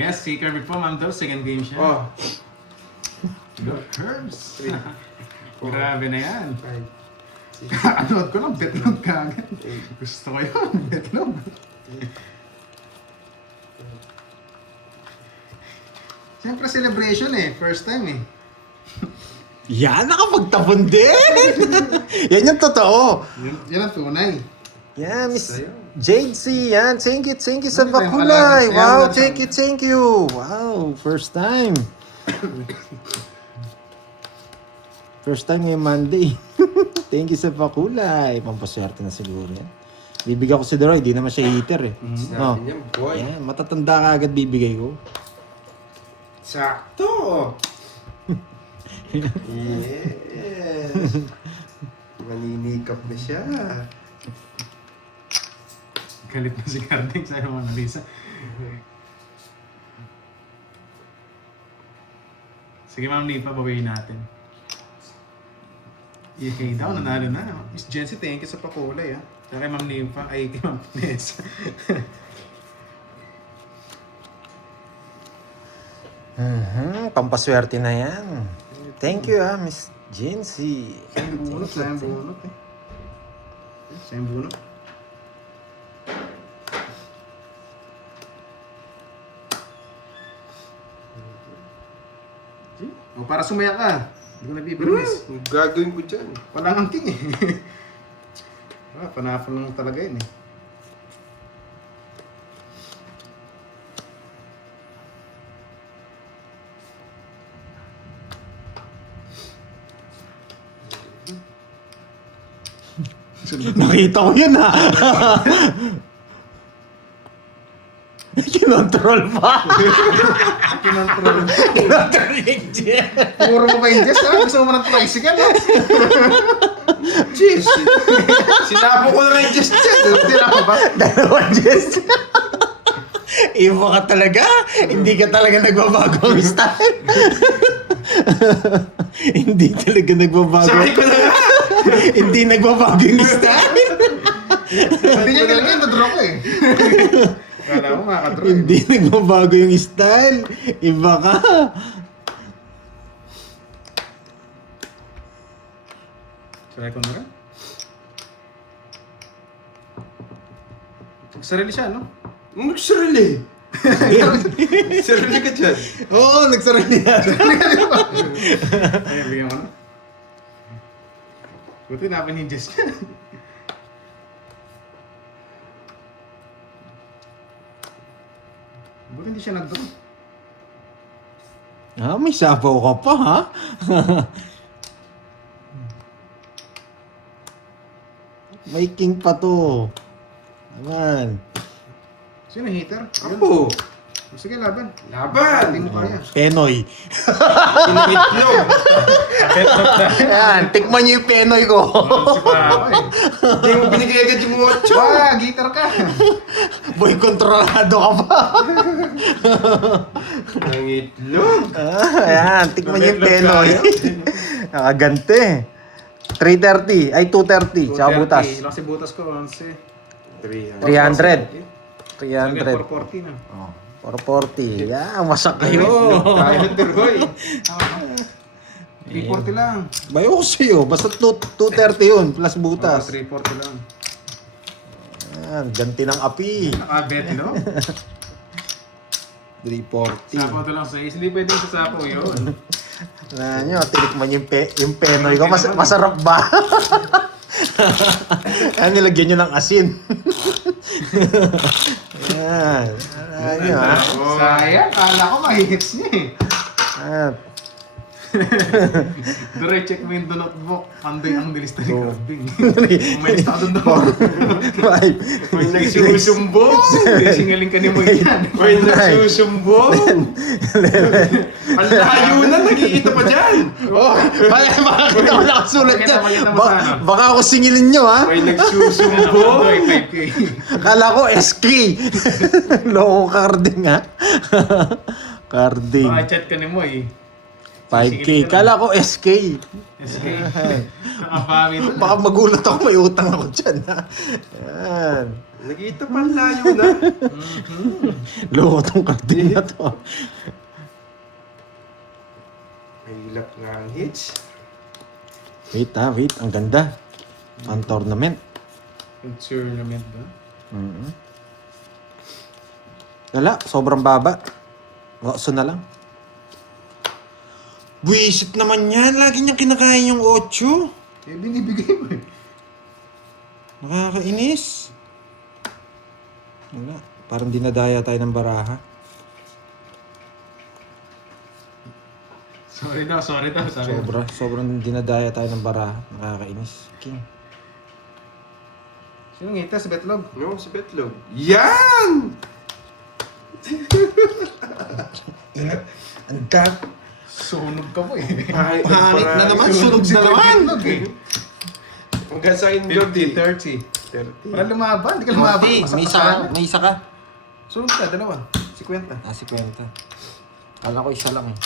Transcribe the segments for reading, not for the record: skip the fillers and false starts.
Yes, si Kirby po, ma'am daw. Second game siya. Oh. Go, Curbs. 3, 4, Grabe na yan. 5, 6, Anood ko lang, betlog ka agad. Gusto ko yun, betlog. Siyempre celebration eh, first time eh. Yan, nakapagtapon din! Yan yung totoo. Yan ang tunay. Yan, Miss Sayo. Jade C. Yan, thank you sa Ano tayo, Bakulay. palagan? Wow, Ayan, thank you. Wow, first time. First time ngayong Monday. Thank you sa Bakulay. Pampaswerte na siguro yan. Bibigyan ko si Deroy, di naman siya hater eh. Oh. Natin yan, boy. Yan, matatanda ka agad bibigay ko. Sakto! Yes! Maninikap na siya. Galit na si Carding sa mga Lisa. Sige ma'am Nipa, bawiin natin. EK daw, nanalo na. Miss Jency, thank you sa pakulay ah. Saka kay ma'am Nipa, ay kay ma'am Nessa. Pampaswerte na yan. Thank you Miss Jency. Sayang bunot, sayang bunot eh. Sayang bunot. O, para sumaya ka. Hindi ko nabibilis. Ang gagawin ko dyan. Walang angking eh. Panapon lang talaga yun eh. Nakita ko yun Kinontrol pa. Kinontrol. Kinontrol yung Jen. Puro mo ba yung Jess? Gusto mo ng tricycle eh. Jeez! Sinapo ko na lang yung Jess dyan. Tira ko ba? Dalawang Jess. Iba ka talaga. Hindi ka talaga nagbabago ang style. Hindi talaga nagbabago. Sabi ko na nga! Hindi nagbabago yung style. Hindi niya talaga yung nadraw ko eh. Kala mo makakadraw eh. Hindi nagbabago yung style. Iba ka. Try ko na rin. Sarili siya, no? Nagsarili. Sarili ka dyan. Oo, nagsarili yan. Ayan, bigyan ko na. Buti napaninjas niya. Buti hindi siya nag-draw. May sabaw ka pa, ha? May king pa to. Naman. Sino hater? Ayun. Apo! Sige, laban. Laban! Hindi mo kaya. Penoy. Pinipitlog! Yan, tikman niyo yung penoy ko. Si Papa eh. Hindi mo binigay agad yung ocho! Wah, gitar ka. Boy, kontrolado ka pa. Ang itlog! Ayan, tikman niyo yung penoy. Nakagante. 330. Ay, 230. Tsaka butas. Ilang si butas ko, 11. 300. 300. 440 na. Oh, 440. Yan, masak kayo. Tayo, Terhoy! 340 lang. Bayo ko sa'yo. Basta 230 yun, plus butas. 340 lang. Yan, ganti ng api. Nakabet, no? 340. Sapo to lang sa is. Hindi pwedeng sa sapo yun. Na nyo, tinikman yung penoy ko. Masarap ba? Ayan, nilagyan nyo ng asin. Yan. Ayan nyo, ha? Sayang, kala ko mahihits niya eh. Ayan. Dure, check mo yung notebook. Andoy ang nilista ni Crabbing. May lista ka doon daw. 5. May nagsusumbong! Singaling ka ni mo yan. May nagsusumbong! Ang layo na, nakikita pa dyan! Oh, bakit ako nakasulat dyan? Pakita mo sa ano. Baka ako singilin nyo, ha? May nagsusumbong! Andoy, 5K. Akala ko SK. Loko carding, ha? Carding. Baka chat ka ni mo eh. 5K. Kala ko SK. SK. Nakabawi doon. Baka magulat ako, may utang ako dyan. Ha? Yan. Nag-iita pa ang layo na. Loko tong carding na to. Mahilap nga ang hits. Wait ha, wait. Ang ganda. Ang tournament. Yung tournament ba? Wala, sobrang baba. Wakso na lang. Buisit naman yan. Lagi niyang kinakain yung 8. Eh, binibigay mo eh. Nakakainis. Wala. Parang dinadaya tayo ng baraha. Sorry daw. Sabi ko. Sobrang dinadaya tayo ng baraha. Nakakainis. King. Sino ngita sa betlog? No, sa betlog. Yan! Ang dark. Sunog ka po eh. Pangit na naman. Sunog na naman. Betlog eh. Hanggang sa akin, Jordi. 30. 30. Wala lumaban. Hindi ka lumaban. May isa ka. Sunog ka, dalawa. 50. Si Kwenta. Kala ko isa lang eh.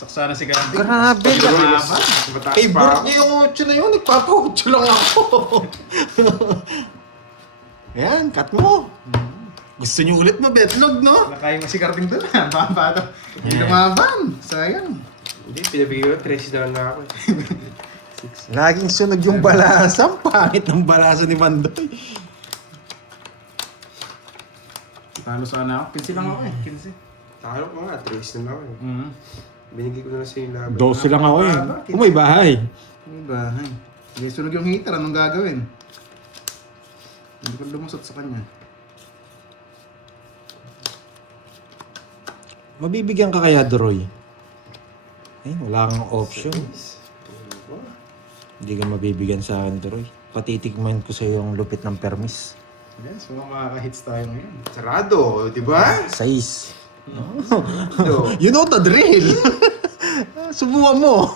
Saksana si Gandhi. Grabe. Lumaban. Mataas Favorite pa. niya yung 8 na yun. Nagpapa-8 lang ako. Yan, cut mo. Gusto niyo ulit mabetlog, no? Nakaya mo si Garding doon. Bata. Hindi lumaban. Sayang. Hindi, pinabigay ko. 13 down na ako. Laging sunog yung balasa. Ang pangit ng balasa ni Mandoy. Talo sana ako. 15 lang ako eh. 15. Talo ko nga, 13 na ako eh. Binigay ko na lang sa yung laban. 12 lang ako eh. Kung may bahay. May bahay. Sige, sunog yung heater. Anong gagawin? Hindi ko lumusot sa kanya. Mabibigyan ka kaya, Droy? Eh, wala kang option. Hindi ka mabibigyan sa akin, Droy. Patitikman ko sa yung lupit ng permis. Yes, makaka-hits tayo ngayon. Sarado, di ba? 6. Sarado. You know the drill! Subukan mo!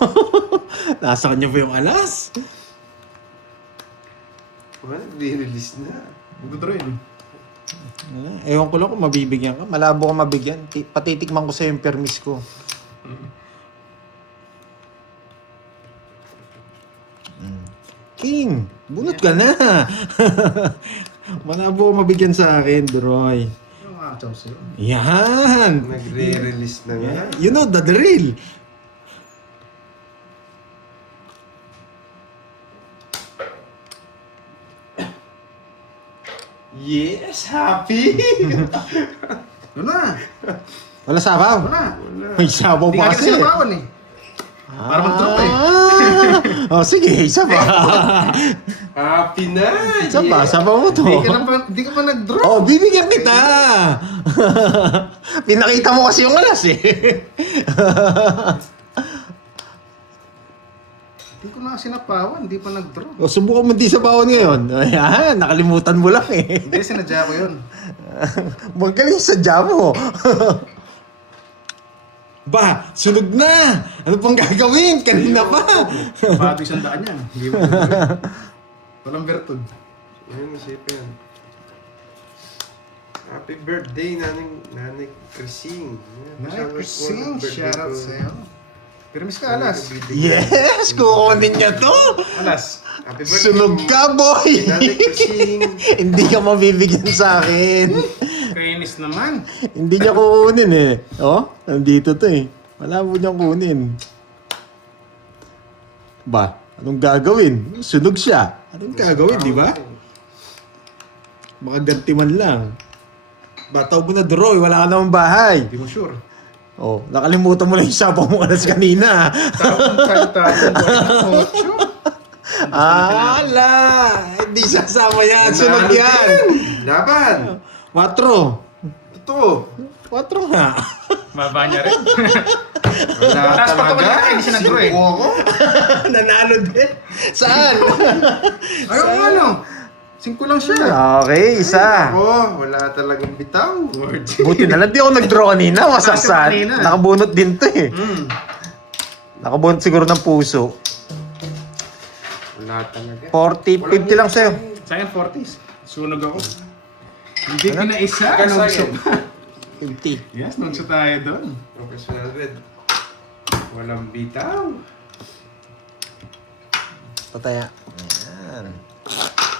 Nasa kanya pa yung alas? Wala, di-release na. Magdodroin. Ewan ko lang kung mabibigyan ka. Malabo ka mabigyan. Patitikman ko sa yung permis ko. King, bunot ka na. Malabo ka mabigyan sa akin, Droy. Yung mga chow sa'yo. Yan! Nagre-release na nga. You know the drill. Yes, happy! Ano na? Wala sabaw. Wala. May sabaw Hindi pa nga kasi. kita sinabawan eh. Para mag-drop eh. Oh, sige, isa pa. Happy na! Isa pa, sabaw mo to. Hindi ka pa nag-drop. Oh, bibigyan kita. Pinakita mo kasi yung alas eh. Hindi ko na sinapawan. Hindi pa nag-drop. O, subukan mo di sabawan ngayon. Ayan, nakalimutan mo lang eh. Hindi, sinadya ko yun. Magaling sa mo. Ba, sunog na! Ano pang gagawin? Kanina pa. Bato isang daan yan. Hindi mo nag-drop. Walang bertod. Yan, isipin. Happy birthday, Nanay Crising. Nanay Crising, shoutout sa'yo. Permis ka, alas. Yes, kukunin niya to. Alas. Happy birthday. Sunog ka, boy. Nanay Crising. Hindi ka mabibigyan sa akin. Kainis naman. Hindi niya kukunin eh. Oh, nandito to eh. Wala mo niyang kunin. Ba, anong gagawin? Sunog siya. Anong gagawin, di ba? Makaganti man lang. Bataw mo na, Droy. Wala ka namang bahay. Hindi mo sure. Oh, nakalimutan mo lang yung sabaw mo alas kanina. Ala! Hindi sasama yan. Sunog yan. Laban! 4. Totoo. 4 nga. Maba niya rin. Wala Tapos pag talaga. tumalik ka, hindi siya nag-draw eh. Sinuko ako. Nanalo din. Saan? Ayaw mo ano? 5 lang siya. Okay, isa. Ako, wala talagang bitaw. Buti na lang, di ako nag-draw kanina. Masaksan. Kanina. Nakabunot din to eh. Nakabunot siguro ng puso. Wala talaga. 40, 50 lang sa'yo. Sa akin, 40s. Sunog ako. Hindi pinaisa. Hanggang sa Nugso akin. pa. 50. Yes, nugso tayo doon. Okay, so 100. Walang bitaw. Pataya. Ayan.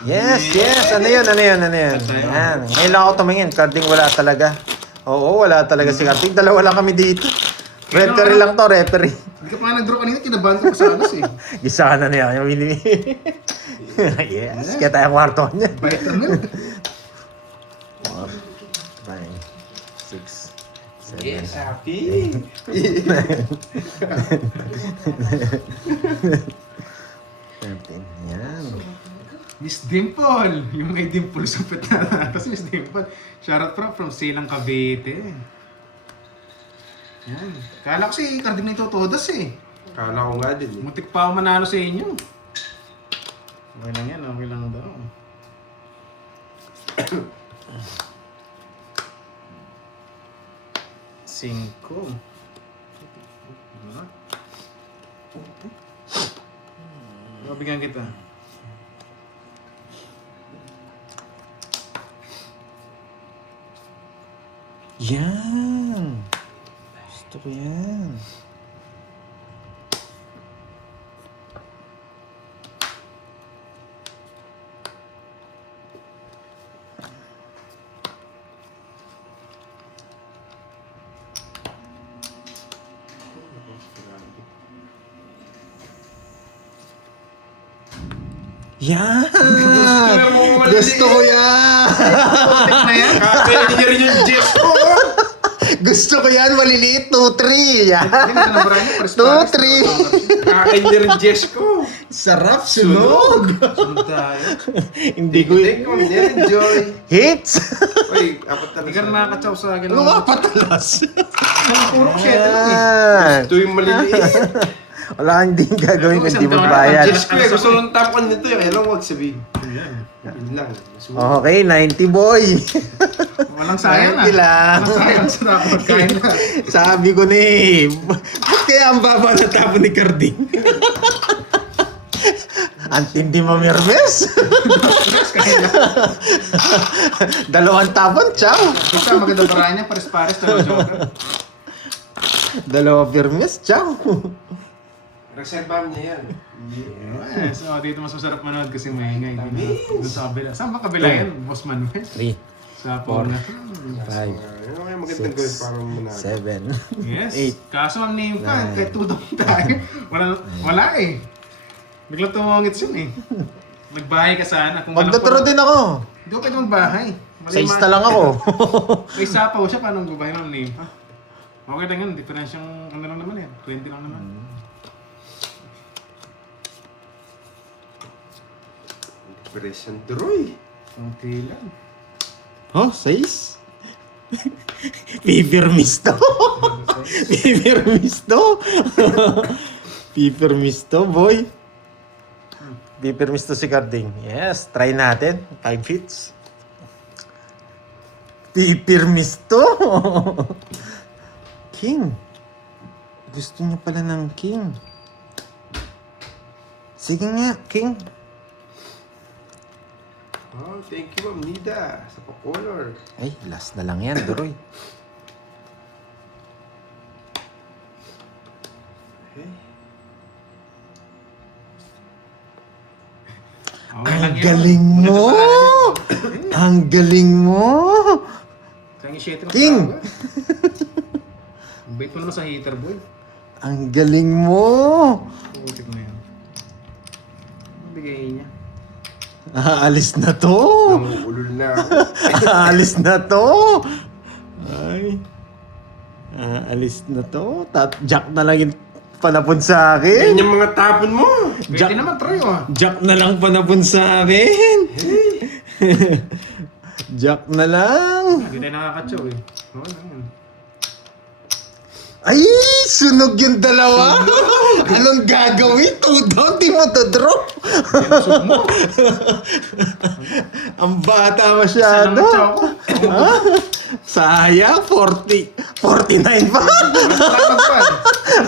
Yes! Ano yun? Yan. Ngayon lang ako tumingin. Carding wala talaga. Oo, wala talaga si Carding. Dalawa lang kami dito. Referee lang to, referee. Hindi ka pa nga nag-draw kanina, kinabahan ko sa alas eh. Gisa na niya. Yung winimi. Yes! Kaya tayo kwarto niya. Bait ano? 4, 5, 6, 7, Yes, happy. 13. Yan. Miss Dimple! Yung may dimple sa peta natas, Miss Dimple. Shoutout from Silang Cavite. Yan. Kala ko si Carding na itotodas eh. Kala ko nga din eh. Muntik pa ako manalo sa inyo. Okay lang yan, okay lang daw. Cinco. Mabigyan kita. Yan. Gusto ko yan. Yan! Gusto ko yan! Na yan? Pwede niya rin yung Jeff ko. Gusto ko yan! Maliliit! 2-3! Yan! Hindi na nabaraan niya. 2-3! Kakain niya rin Jeff ko. Sarap! Sunog! Sunod tayo. Hindi ko Take home niya, enjoy. Hits! Uy, apat na Hindi ka na nakakatsaw sa akin. Ano nga patalas? Puro ko siya. Yan! Ito yung maliliit. Wala kang hindi gagawin kung hindi Isang taon magbayad. Jeff ko eh, gusto nung tapuan nito eh. Kaya lang huwag sabihin. Yun lang. Okay, 90 boy! Walang sayang ah. 90 lang. Walang sayang sa dapat kain na. Sabi ko na eh, ba't kaya ang baba na tapon ni Carding? Ang tindi mo, Mirmes. Dalawang tapon, ciao. Ito, maganda paraan niya. Pares-pares. Dalawa joker. Dalawa Mirmes, ciao. Reservahan niya yan. So, dito mas masarap manood kasi maingay. Doon sa kabila. Saan ba kabila yan? Boss Manuel? 3, Sa Paul na. 5, Ano kaya magandang gawin para manalo? 7. Yes. Eight. Kaso ang name ka, Nine. kahit tudong tayo. Wala eh. Biglang tumungit yun eh. Magbahay ka sana. Kung Magdotro din ako. Hindi ko pwede magbahay. Sa ista lang ako. May sapaw siya, paano magbahay ng name pa? Okay lang yun, diferensyang ano lang naman yan. 20 lang naman. Operation Droy. Okay lang. Oh, 6? Pipirmisto. Pipirmisto. Pipirmisto, boy. Pipirmisto si Carding. Yes, try natin. 5 hits. Pipirmisto. King. Gusto niya pala ng king. Sige nga, king. Oh, thank you, Ma'am Nida. Sa pa-color. Ay, last na lang yan, Doroy. Okay. Okay lang Ang yun. galing mo! Ang galing mo! Kaya 7 King! Bait mo naman sa heater, boy. Ang galing mo! Putik na yan. Ang bigay niya. Aalis na to! Ulul na ako. Aalis na to! Ay. Aalis na to. Jack na lang yung panapon sa akin. Yan yung mga tapon mo. Pwede naman, try oh. Jack na lang panapon sa akin. Jack na lang. Hindi tayo nakakatsaw eh. Oo lang yan. Ay! Sunog yung dalawa! Anong gagawin? 2 down, di mo to drop. Sinusog mo. Ang bata Sana masyado. matsaw ko. Ha? Sayang, 49 pa. Wala pa.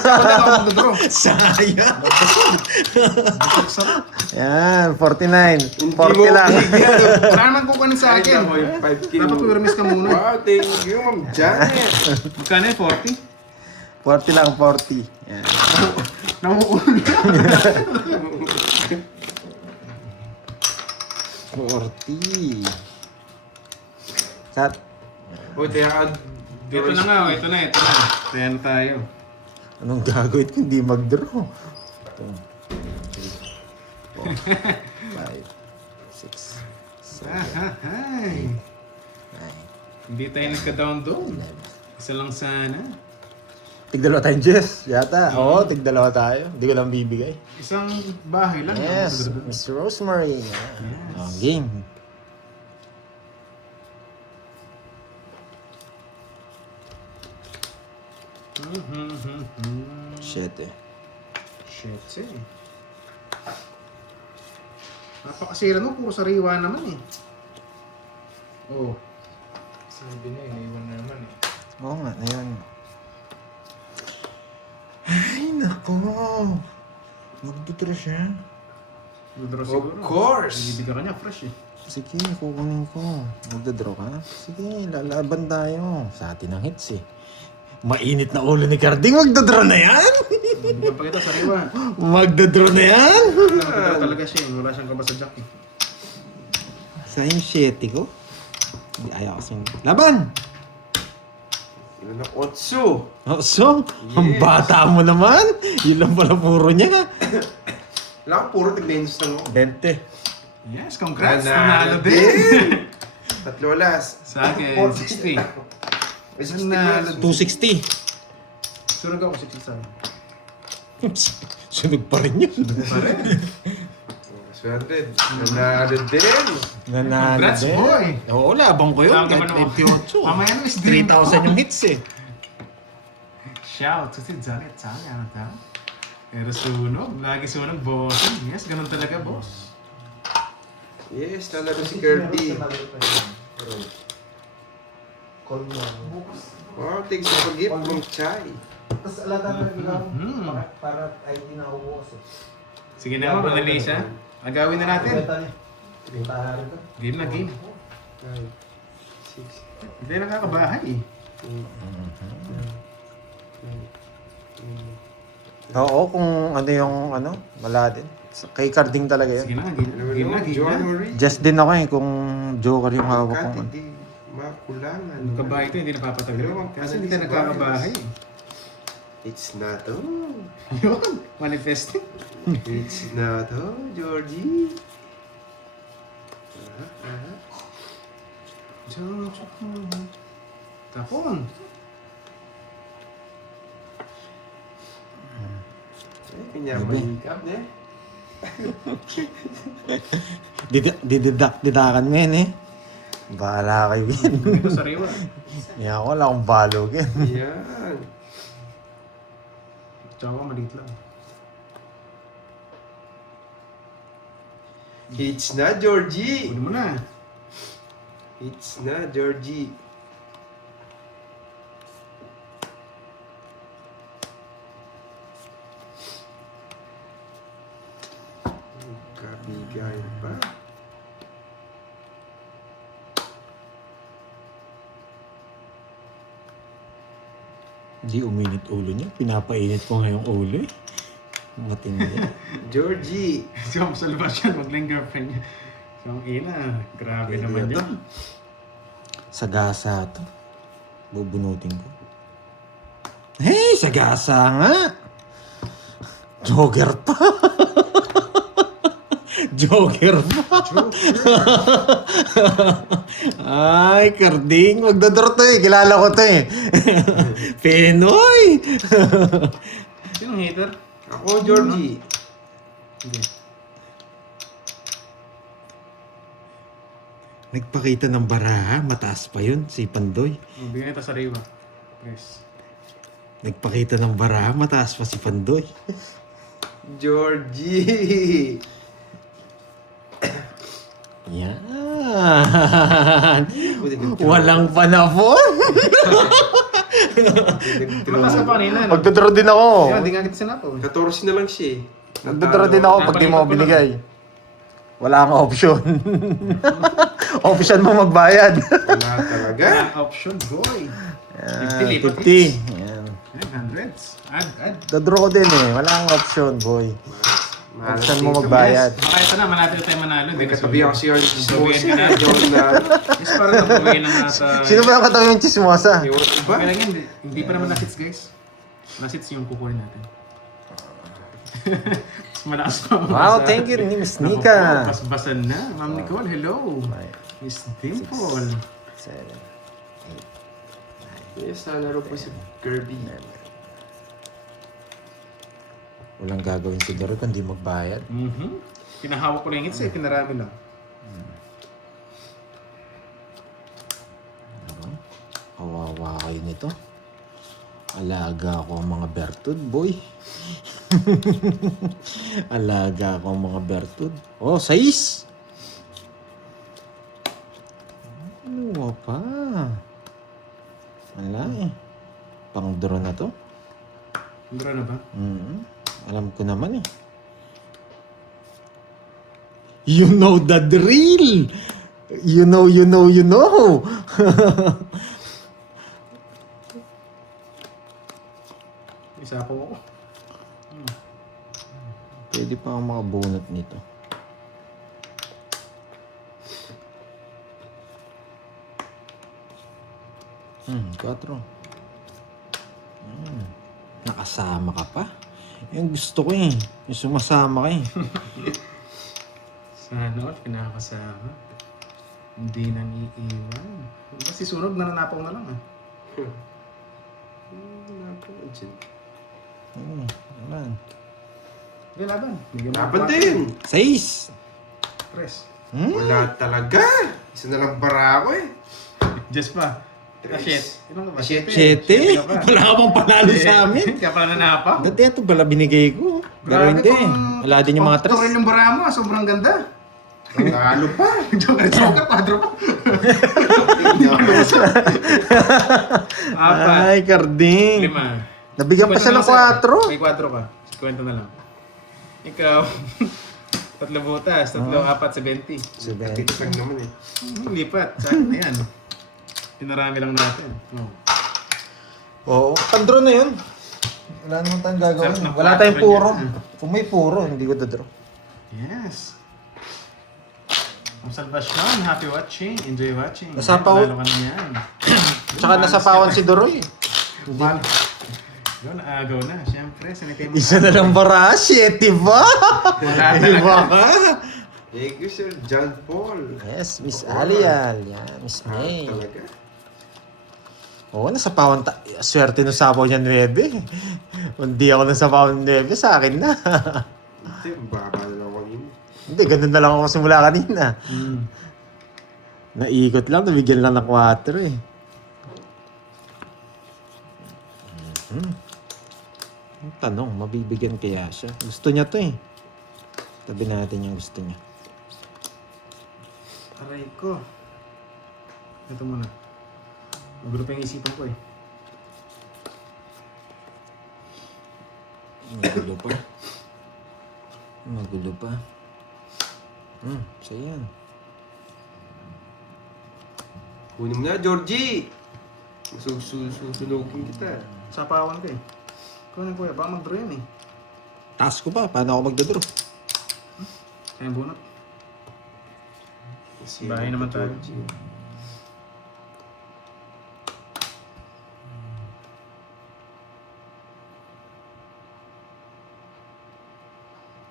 Wala ako mag-draw. Sayang. Sarap. Yan, 49. Hindi 40 mo lang. bigyan. Wala naman kukunin sa akin. Ay, yung 5K mo. Dapat wirmis ka muna. Wow, thank you, Ma'am Janet. Magkano eh? 40? 40 lang, 40. Yan. Namuulan. 40. Sat. Uy, kaya Ito na nga, ito na. Kaya na tayo. Anong gagawin ko? Hindi mag-draw. 2, 3, 4, 5, 6, 7, Ay. 9, Hindi tayo nagka-down doon. Isa lang sana. Tig-dalawa tayong Jess, yata. Oo, tig-dalawa tayo. Hindi ko lang bibigay. Isang bahay lang. Yes, Miss Rosemary. Yes. Oh, game. Shit eh. Shit eh. Napakasira no, puro sariwa naman eh. Oh. sabi na, iniwan na naman eh. Oo nga, ayun. Ay, nako. Magdudra siya. Withdraw Of siguro. course! Bibigyan ka niya fresh eh. Sige, kukunin ko. Magdadraw ka? Sige, lalaban tayo. Sa atin ang hits eh. Mainit na ulo ni Carding, magdadraw na yan! Bibigyan pa kita sariwa. Magdadraw na yan! Wala talaga siya eh. Wala siyang kabasadyak eh. Sa yung shitty ko. Hindi ayaw kasing... Laban! Yun na, Otso! Oh, so, ang bata mo naman. Yun lang pala puro niya. Wala ko, puro tig-lenses lang ako. 20. Yes, congrats. Nanalo Nanalo din. Tatlo alas. Sa akin, 60. Isang Nanalo. 260. Sunog ako 60 sa akin. Sunog pa rin yun. Pare. Swerte. Nanalo din. Nanalo Congrats, din. boy. Oo, labang ko yun. Tama Kahit naman ako. 28. Mamaya na is dream. 3,000 yung hits eh. Shout to si Janet. Sana ano ta? Pero sunog. Lagi sunog, boss. Yes, ganun talaga, boss. Yes, nanalo si Kirby. Wow, thanks for the gift from Chai. Tapos alata na Mhm. para ID na ubukas eh. Sige na mo, Annalisa. Agawin na natin. Game na game. 5, 6, Hindi nakakabahay eh. 7, Oo, kung ano yung ano, wala din. Kay Carding talaga Sige yun. na, game na, game na, game na. January. Just din ako eh, kung Joker yung hawak Kat, kong ano. hindi makulangan. Kabahay ito, hindi napapatagal. Kasi hindi tayo nagkakabahay eh. It's not oh. Yun, manifesting. It's not oh, Georgie. Tapon. Pinyamayikap eh. Didakan mo yan eh. Bahala kayo yan. Ito sariwa. Hindi ako, wala akong balog yan. Yan. Tsaka maliit lang. It's not Georgie. Kunin mo na. It's not Georgie. Kabigay pa. Hindi uminit ulo niya. Pinapainit ko ngayong ulo eh. Matindi. Georgie. Kasi ako sa labas yan, wag lang girlfriend niya. So, ang ina, grabe naman ito. yun. Sagasa to. Bubunutin ko. Hey, sagasa nga! Joker pa! Joker pa! Ay, Carding. Magdodoro to eh. Kilala ko to eh. Pinoy! Sinong hater? Ako, Georgie. Hindi. Nagpakita ng baraha. Mataas pa yun, si Pandoy. Bigyan ito sariwa. Press. Nagpakita ng baraha. Mataas pa si Pandoy. Georgie. Yan. Walang panapon. Mataas ka pa kanina, no? Magdodoro din ako. Yan, hindi nga kita sinapon. 14 na lang siya eh. Magdodoro din ako pag di mo Napakita ko binigay. Wala kang option. Option mo magbayad. Wala talaga. Walang option, boy. Yan, 50 lipat 50. Yan. Ayan, hundreds. Add. Dadraw ko din eh. Wala kang option, boy. Option mo magbayad. Yes. Baka ito na, malapit na tayo manalo. May katabi ako si Arnie Bawian Chismosa. ka na. Yun na. Yes, parang nabuhay na nasa... Sino ba yung katabi yung chismosa? Iwan ko ba? Okay lang yan, hindi pa naman nasits, guys. Nasits yung kukunin natin. Mas malakas pa. Wow, thank you, Miss Nika. Basbasan na. Ma'am Nicole, hello. Miss Dimple. 7, Yes, nalaro po si Kirby. Walang gagawin si Doro kundi magbayad. Pinahawak ko lang yung hits eh, pinarami lang. Kawawa kayo nito. Alaga ako ang mga bertud, boy. Alaga ako ang mga bertud. Oh, 6! Ano pa? Wala eh. Pang-draw na to. Draw na ba? Alam ko naman eh. You know the drill! You know. Isa po ako. Pwede pa akong makabunot nito. Quattro. Nakasama ka pa? Yung gusto ko eh. Yung sumasama ka eh. Sana all, pinakasama. Hindi nang iiwan. Kasi sunog, nananapaw na lang ah. Naman. Hindi, laban. Bigyan mo Laban ng din. 6! Press. Wala talaga. Isa na lang bara ako eh. Just pa. Shit. Ilan ka ba? 7. 7? Wala ka bang panalo sa amin? Kaya pala nananapaw. Dati ito pala binigay ko. Pero hindi. Wala din yung mga Ito rin tres. yung bara mo, sobrang ganda. Talo pa. Joker, quadro pa. Apat. Ay, Karding. 5. Nabigyan pa siya ng 4. May 4 ka. Kwento na lang. Ikaw, 3 butas, 3, 4, 70. Katitas lang naman eh. Lipat, sa akin na yan. Pinarami lang natin. Oo, pandro na yun. Wala naman tayong gagawin. Sarap ng Wala quattro tayong puro. niya. Kung may puro, hindi ko dadraw. Yes. Ang salvation, happy watching, enjoy watching. Nasapaw. Lalo ka na yan. Tsaka nasapawan si Doroy. Mal. Yun, agaw na. Siyempre, sanitay mo. Isa na lang bara, 7 ba? Wala Iba talaga. ka. Thank you, Sir John Paul. Yes, Miss Alial. Yan, Miss May. Talaga. Oo, nasapawan swerte nung sapaw niya 9. Hindi ako nasapawan ng 9, sa akin na. Hindi, baba na lang ako yun. Hindi, ganun na lang ako simula kanina. Naikot lang, nabigyan lang ng 4 eh. Ang tanong, mabibigyan kaya siya? Gusto niya to eh. Tabi natin yung gusto niya. Aray ko. Ito muna. Magulo pa yung isipan ko eh. Magulo pa. Magulo pa. So yan. Kunin mo na, Georgie. Susunugin kita. Sapawan ko eh. Kunin ko eh. Baka mag-draw yan eh. Task ko pa, paano ako magdodro? Kaya bunot. Bahay naman tayo.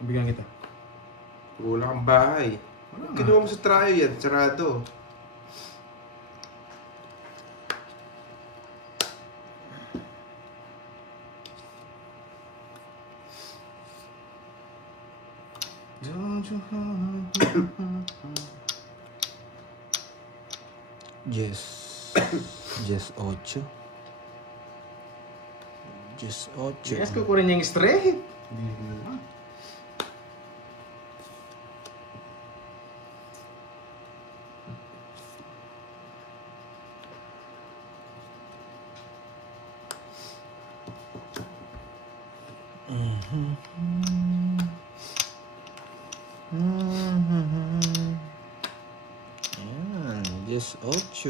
Bigyan kita. Wala kang bahay. Kinuha mo sa trayo yan, sarado. Just 8. Just 8. Yes, kukunin niya yung straight. Hindi naman. Just 8.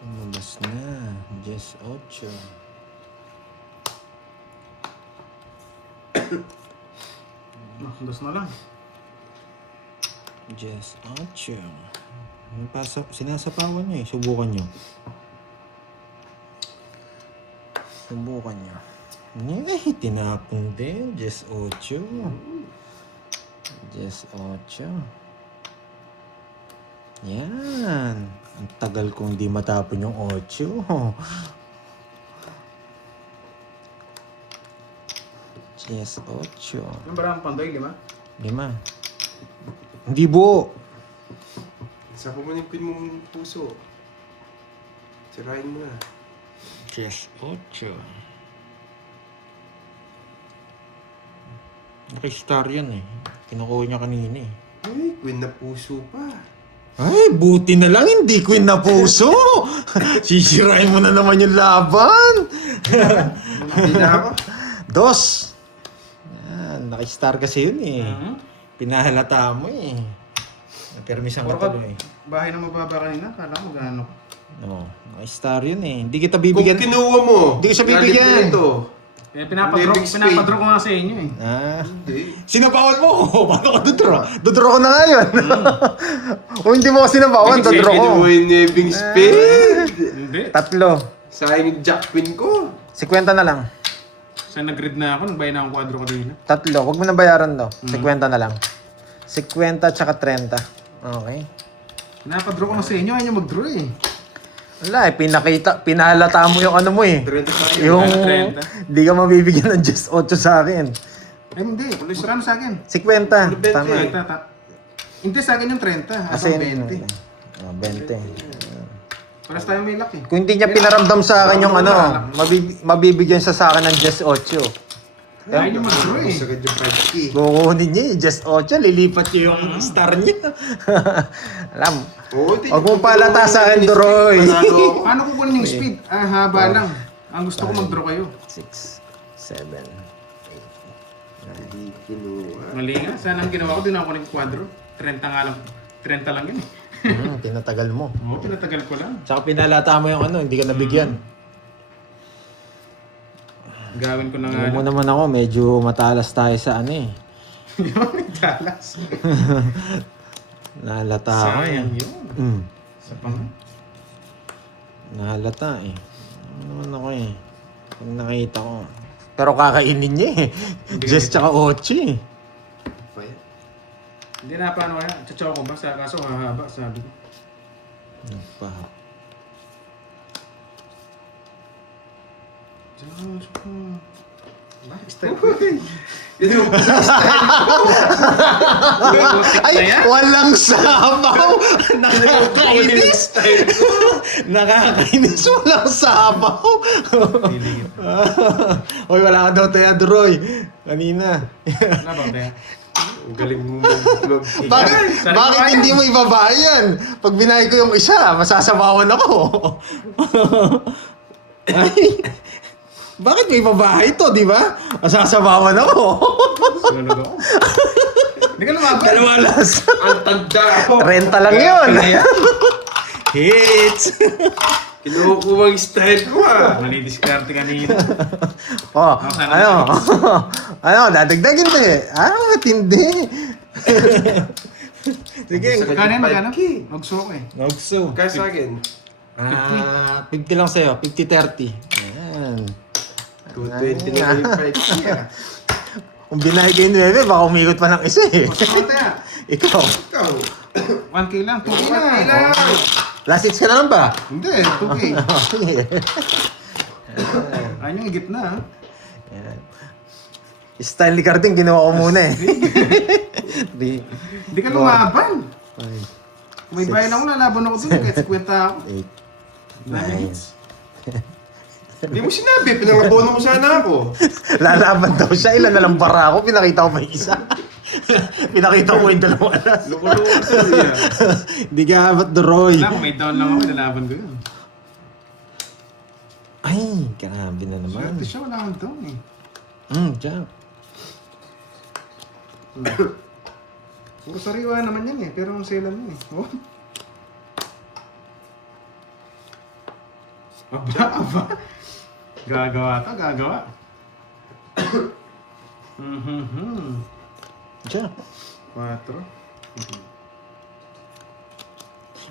Lumabas na. Just 8. Dos na lang. Just 8. Sinasapawan niyo eh. Subukan niyo. Subukan niyo. Tinapon din. Just 8. Just 8. Yan. Ang tagal kong hindi matapon yung 8. Just 8. Yung barang pandoy, 5? 5. Hindi buo. Sa pumunipin mong puso. Sirain mo na. Just 8. Naka-star yan eh. Kinukuha niya kanina eh. Ay, queen na puso pa. Ay, buti na lang hindi queen na puso. Sisirain mo na naman yung laban. Hindi na ako. 2. Yan, naka-star kasi yun eh. Pinahalata mo eh. Permisan ka Puro ka- tuloy. Bahay na mababa kanina, kala mo gano'n. No, naka-star yun eh. Hindi kita Kung bibigyan. kinuha mo, Hindi ko siya bibigyan. galit mo ito. Eh, Living spade. pinapadrop ko nga sa inyo eh. Ah. Hindi. Sinabawan mo ko. Paano ka dudro? Dudro ko na nga yun. Kung hindi mo ko sinabawan, dudro ko. Kinuha yung living spade. Hindi. 3. Sayang yung jack queen ko. 50 na lang. Sa nag-read na ako, nagbayad na akong kwadro kanina. 3. Huwag mo na bayaran to. 50 na lang. 50 tsaka 30. Okay. Pinapadrop ko nga sa inyo, ayaw nyo mag-draw eh. Wala eh, pinahalata mo yung ano mo eh. 30 tayo. Yung, 30. di ka mabibigyan ng just 8 sa akin. Eh, hindi. Magkano sa akin? 50. 20. Tama. 30. Hindi sa akin yung 30. Kasi, Asang 20. 20. Paras tayo may luck eh. Kung hindi niya pinaramdam sa akin yung ano, mabibigyan siya sa akin ng just 8. Ayaw nyo mag-draw eh. Sagad yung 5K. Kukunin niya eh, just 8, lilipat niya yung star niya. Alam, Oo, hindi. Huwag mong palata sa akin, Doroy. Panalo ako. Paano kukunin yung speed? Haba lang. Ang gusto ko mag-draw kayo. 6, 7, Hindi kinuha. Mali nga. Sana ang ginawa ko, din ako ng kwadro. 30 nga lang. 30 lang yun eh. tinatagal mo. Oo, tinatagal ko lang. Tsaka pinalata mo yung ano, hindi ka nabigyan. Gawin ko na nga Alam mo lang. naman ako, medyo matalas tayo sa ano eh. Hindi ako nagtalas. Nahalata ako eh. Sayang yun. Sa pang... Nahalata eh. Ano naman ako eh. Pag nakita ko. Pero kakainin niya eh. Just tsaka 8 eh. Hindi na paano kaya. Tsatsaw ko ba? Kaso hahaba, sabi ko. Nagpaha. Diyos ko. Bakit style ko? Yun yung Ay, walang sabaw! Nakakainis! Nakakainis, walang sabaw! Hoy, wala ka daw tayo, Droy. Kanina. Wala ba kaya? Ang galing mo mag-vlog. Bakit hindi mo ibaba yan? Pag binay ko yung isa, masasabawan ako. Ay, bakit may babae to, di ba? Masasabawan ako. Sunog ako. Hindi ka lumaban. Dalawa las. Ang tanda ako. 30 lang yun. Hits. Kinukuha yung style ko ah. Mali diskarte kanina. Oh, sana ano? Ano, dadagdagin to eh. Matindi. Sige, Magkano? 5K. Magsuko eh. nagso. Kaya sa akin, 50 lang sa'yo, 50-30. Ayan. 220 na yung 5K ah. Kung binahay kayo ni Bebe, baka umikot pa ng isa eh. Ano kaya? Ikaw. Ikaw. 1K lang, 2K na. Kailangan. Last hits ka na lang ba? Hindi, 2K. Ayun yung higit na. Ayan. Style ni Carding, ginawa ko muna eh. 3, Hindi ka lumaban. 5, May bayan ako, lalaban ako dun. Kahit 50 ako. 8, 9. Hindi mo sinabi, pinangabono mo sana ako. Lalaban daw siya. Ilan na lang bara ako. Pinakita ko pa yung isa. Pinakita ko yung dalawa alas. Loko-loko tuloy ah. Hindi ka abat Doroy. Wala, kung may down lang ako, lalaban ko yun. Ay, grabe na naman. Swerte siya, wala akong down eh. Jack. Puro sariwa naman yan eh, pero ang selan mo eh. Oh. Aba. Gagawa ka, gagawa. Diyan. 4.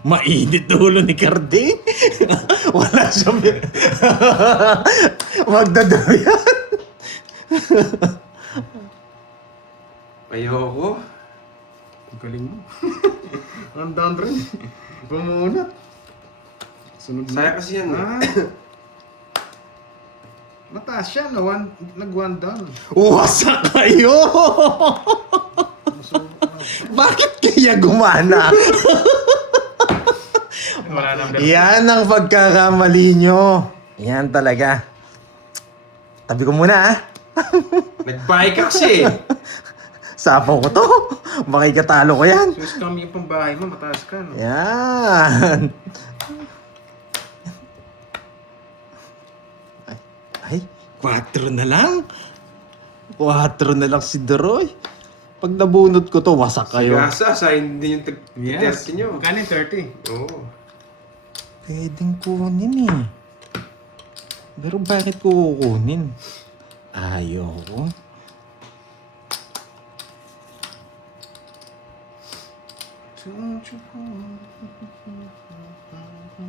Mainit ulo ni Carding. Wala siya. Magdadaw yan. Ayoko. Ang galing mo. Ang down rin. Bumunot. Sunod na. Saya kasi yan. Ah. Mataas siya, no? Nag-1 down. Wasak kayo! Bakit kaya gumana? Wala nang Yan ang pagkakamali nyo. Yan talaga. Tabi ko muna ah. Nag-buy ka kasi. Sapo ko to. Baka ikatalo ko yan. So, scam yung pambahay mo, mataas ka, no? Yan. Ay, 4 na lang. 4 na lang si Deroy. Pag nabunot ko to, wasak kayo. Sigasa, sa hindi yung Yes. 30 nyo. Magkano yung 30? Oo. Pwedeng kunin eh. Pero bakit ko kukunin? Ayoko.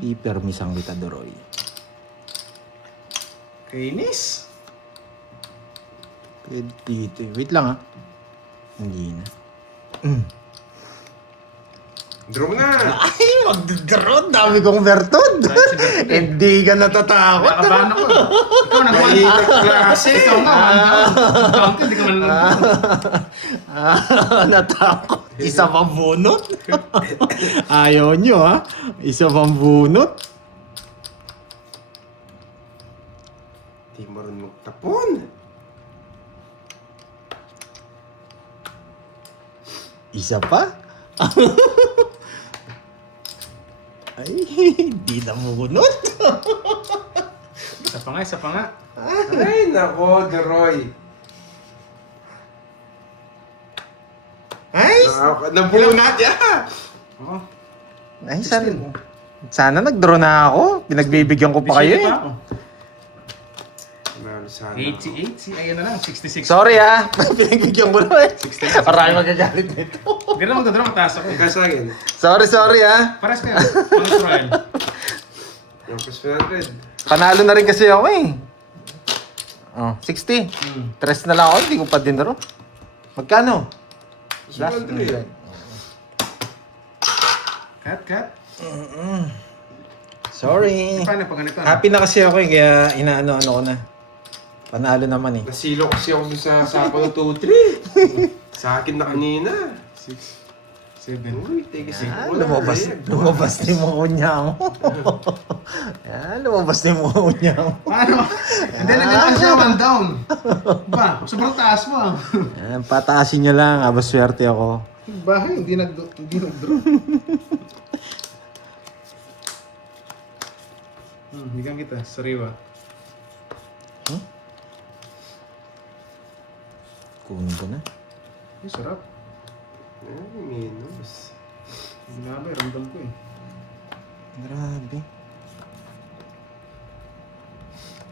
Ipermisang kita, Deroy. Kainis. Pwede dito eh. Wait lang ah. Hindi na. Draw mo na. Ay, magdodro. Dami kong bertod. Hindi ka natatakot. Nakabahan ako. Ikaw nag-1 Mahirap klase. Ikaw nga, 1 down. Hindi ka man Natakot. Isa pang bunot. Ayaw nyo ha. Isa pang bunot. Di marunong magtapon. Isa pa? Ay, hindi na bunot. Isa pa nga, isa pa nga. Ay, nako, Deroy. Ay, Nabunat yan. Oo. ay sana nag-draw na ako. Pinagbibigyan ko pa kayo eh. Meron sana. 88, ayun na lang, 66. Sorry ah. Pinagbigyan ko na eh. Marami magagalit nito. Hindi na magdadra, mataas ako. Kaya sa akin, Sorry ah. Pares kayo. Pang Israel. yung plus 100. Panalo na rin kasi ako eh. Oh, 60. Hmm. 3 na lang ako, hindi ko pa din draw. Magkano? Last 100. Cut. Sorry. Paano pag ganito? Happy na kasi ako eh, kaya inaano-ano ko na. Panalo naman eh. Nasilo kasi ako sa sapo ng 2-3. Sa akin na kanina. 6, 7. Uy, take a seat. Lumabas ni mo niya mo. Yan, lumabas ni mo niya mo. Paano? Hindi, naglalaan siya 1 down. Ba, sobrang taas mo ah. Yan, pataasin niya lang, abaswerte ako. Bahay, hindi nag-draw. Higang kita, sariwa. Kunin ko na. Ay, sarap. Ay, minus. Grabe, ramdam ko eh. Grabe.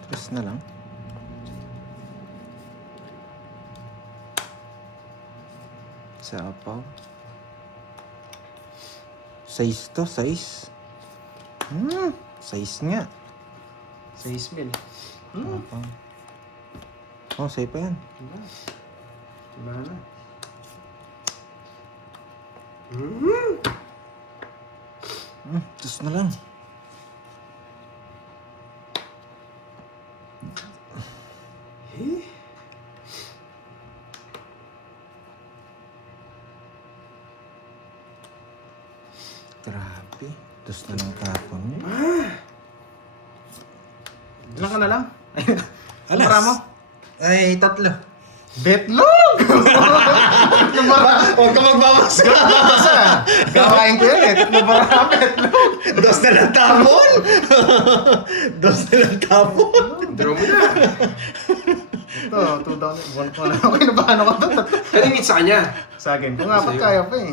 Tres na lang. Sapaw. 6 to, 6. 6 nga. 6 mil. Sapaw. Oh, safe pa yan. Wala na. Tapos na lang. Grabe. Tapos na lang tapon niya. Ilan ka na lang? Alas. Para mo? Ay, 3. Betlog! Huwag ka magbabasa. Basta, kawain ko yan eh. Tatlo para betlog. Dos na lang tapon. Dos na lang tapon. Draw mo na. Ito, 2 down. Buwan pa na. Okay, nabahan ako ito. Kanina sa kanya. Sa akin. Kung nga kaya pa eh.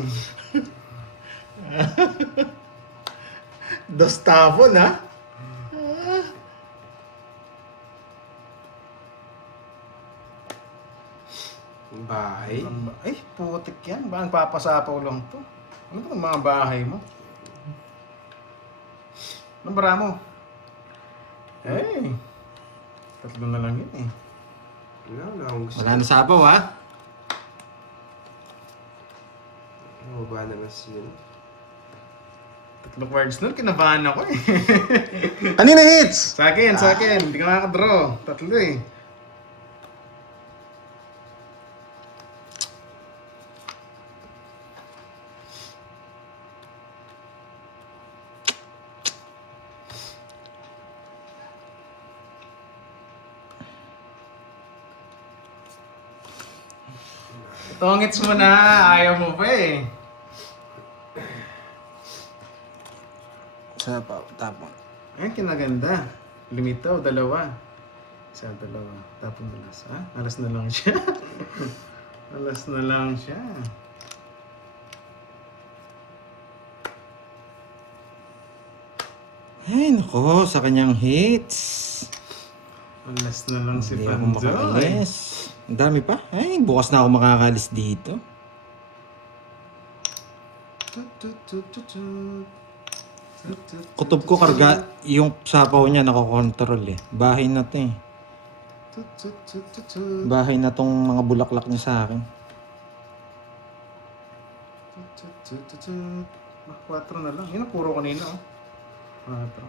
Dos tapon, ha? Bahay. Ay, putik yan. Baka papasapaw lang to. Ano ba ang mga bahay mo? Anong bara mo? Eh, tatlo na lang yun eh. Wala akong gusto. Wala na sapaw, ha? Ano ba naman siya? Tatlo cards nun, kinabahan ako eh. Kanina hits! Sa akin. Hindi ka makakadraw. Tatlo eh. Tongits mo na, ayaw mo pa eh. Sapaw, tapon. Ay, kinaganda. Limitaw, dalawa. Isa, dalawa. Tapon na last. Ha? Alas na lang siya. Alas na lang siya. Ay, nako, sa kanyang hits. Alas na lang si Hindi ako Pandoy. makakalis. Ang dami pa. Ay, bukas na ako makakalis dito. Kutob ko karga, yung sapaw niya nakokontrol eh. Bahay na to eh. Bahay na tong mga bulaklak niya sa akin. 4 na lang. Yun ang puro kanina oh. 4.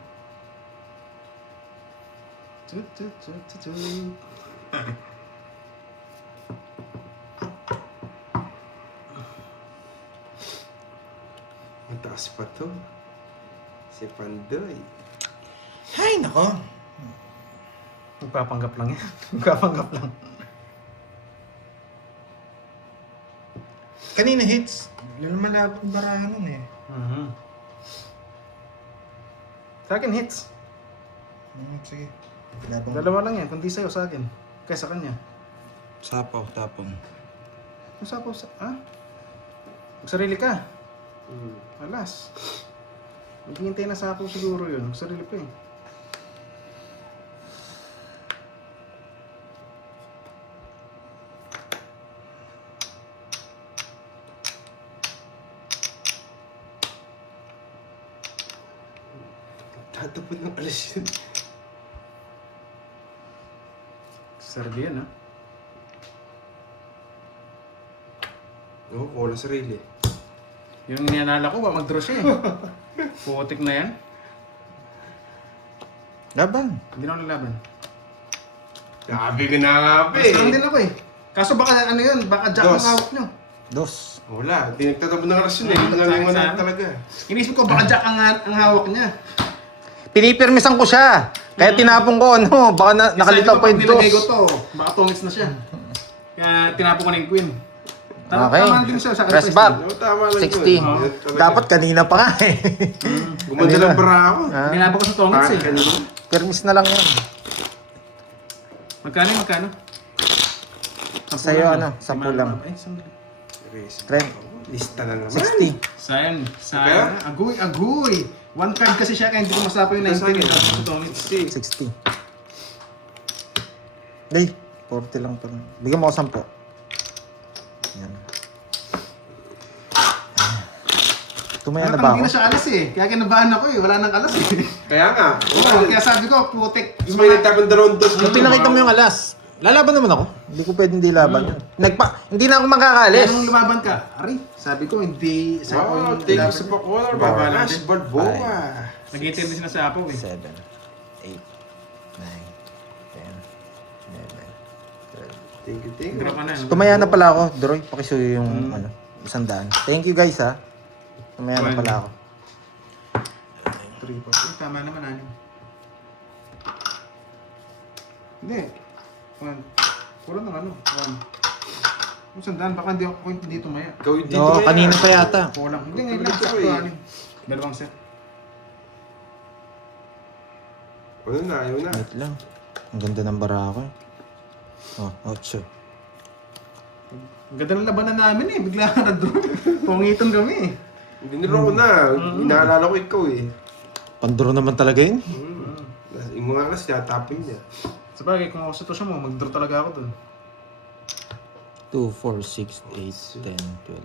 Mataas pa to. Si Pandoy. Ay, nako. Magpapanggap lang yan. Magpapanggap lang. Kanina hits. Yun malapit barahan nun eh. Sa akin hits. Sige. Dalawa lang yan, kundi sa'yo, sa akin. Kaya sa kanya. Sapaw, tapon. Masapaw sa... Ha? Magsarili ka. Hmm. Alas. Maghihintay na sapaw siguro yun. Magsarili pa eh. Tatapon ng alas yun. Sarili yan ha. Oo, wala sarili. Yung niyanala ko, mag-draw siya eh. Putik na yan. Laban. Hindi na ako lalaban. Grabe ka na nga pa Basta lang eh. din ako eh. Kaso baka ano yun, baka jack ang Dos. hawak nyo. Dos. Wala, di nagtatapon ng alas yun eh. Nangalingon na talaga. Inisip ko baka jack ang hawak niya. Pinipirmisan ko siya. Kaya tinapon ko, ano, baka nakalitaw pa yung Nilagay ko dos. to, baka tongits na siya. Kaya tinapon ko na yung queen. Okay. Tama din siya sa Press request back. din. Oo, tama lang 60. yun. Talaga. Dapat kanina pa nga eh. Gumanda ng bra ako. Ah, Tinapon ko sa tongits eh. Kanina. Permis na lang yan. Magkano? Sa'yo, lang. ano, 10 lang. Ay, sandali. Trend. Lista na naman. 60. Sayang. Kaya? Agoy. One card kasi siya kaya hindi ko masapa yung 19. Saan yun? Tinapon ko sa tongits. 60. Day, 40 lang to. Bigyan mo ako 10. Yan. Tumaya na ba Hindi ako? na siya alas eh. Kaya kinabahan ako eh. Wala nang alas eh. Kaya nga. Oo, kaya sabi ko, putik. Tapos may nagtapon dalawang dos. Yung pinakita mo yung alas. Lalaban naman ako. Hindi ko pwedeng di laban yun. Hindi na ako makakalis. Kaya nung lumaban ka, Ari, sabi ko hindi. Sabi ko Wow, yung thank you laban sa niya. Pakular. Baba natin. Babalas, Balboa. Nag-iintindi siya sa apaw eh. 7, 8, 9, 10, 11, 12. Thank you. Draw ka na. no? Tumaya na pala ako, Droy. Pakisuyo yung 100. Thank you guys ha. Tumaya na pala ako. 3, 4. Tama naman, 6. Hindi. 1. Kulang ng ano? 1. Kung sandaan, baka hindi ako point hindi tumaya. Ikaw yung dito No, kaya. kanina pa yata. Kulang. Hindi ngayon lang. Dito Sakto eh. 6. Dalawang set. Ano na, ayaw na. Wait lang. Ang ganda ng bara ko eh. Oh, 8. Ang ganda ng labanan namin eh. Bigla ka na-draw. Pungitan kami eh. Hindi nilo ko na. Inaalala ko ikaw eh. Panduro naman talaga yun. Yung mga alas, tinatapin niya. Sabagay, kung ako sa sitwasyon mo, mag-draw talaga ako dun. 2, 4, 6, 8, 10, 12.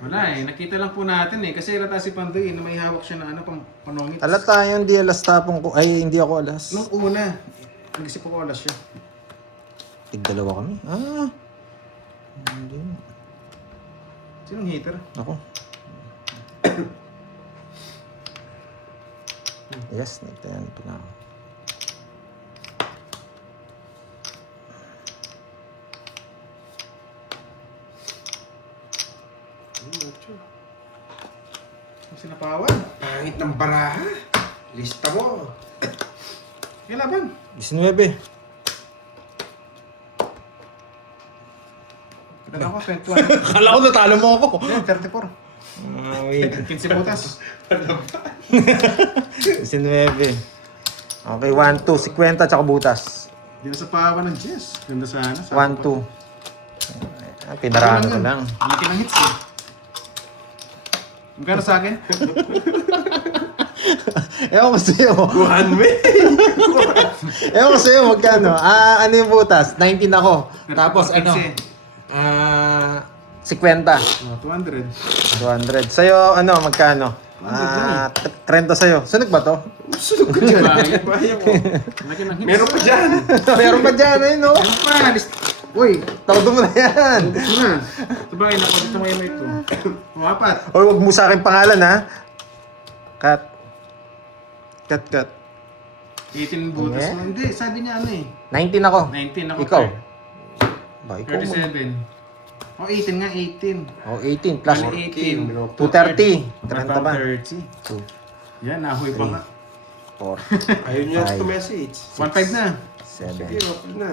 Wala eh, nakita lang po natin eh. Kasi rata si Pandoy na may hawak siya na ano, panongit. Alata yun, di alas tapong ko. Ay, hindi ako alas. Nung una, nag-isip ko alas siya. Tig-dalawa kami. Ah. Hindi. Sinong hater? Ako. Yes, nagtayan pa na ako. Ang sinapawan. Pangit ng baraha. Lista mo. Kailaban. 19. Kailan ako, 21. Akala ko natalo mo ako. Yan, 34. Ah, wait. 15 butas. 19. Okay, 1, 2, 50, tsaka butas. Di na sa pawan ng Jess. Ganda sana. 1, 2. Ah, pinarami ko lang. Laki ng hits eh. Magkano sa akin? Ewan ko sa'yo. Buhan mo Ewan ko sa'yo, magkano? Ah, ano yung butas? 19 ako. Tapos ano? 50. Oh, 200. 200. Sa'yo, ano, magkano? 30 sa'yo. Sunog ba to? Sunog ko dyan. Bayan ko. Laki ng hits. Meron pa dyan. Meron pa dyan, ayun, no? Meron pa. Uy, Todo mo na yan. ubus mo na. Sabay, nakodit mo yung mic ko. O, apat. Oy, wag mo sa akin pangalan, ha? Cut. Cut. 18 butas. Okay. Oh, hindi, sabi niya ano eh. 19 ako. 19 ako. Ikaw? Ba, ikaw mo. 37. O, 18 nga, 18. Oh, 18 plus Bali, 18. 230. 30 ba? 30. 2, Yan, nahoy pa nga. 4, Ayaw niya Five. ito-message. 1.5 na. 7. Sige, okay na.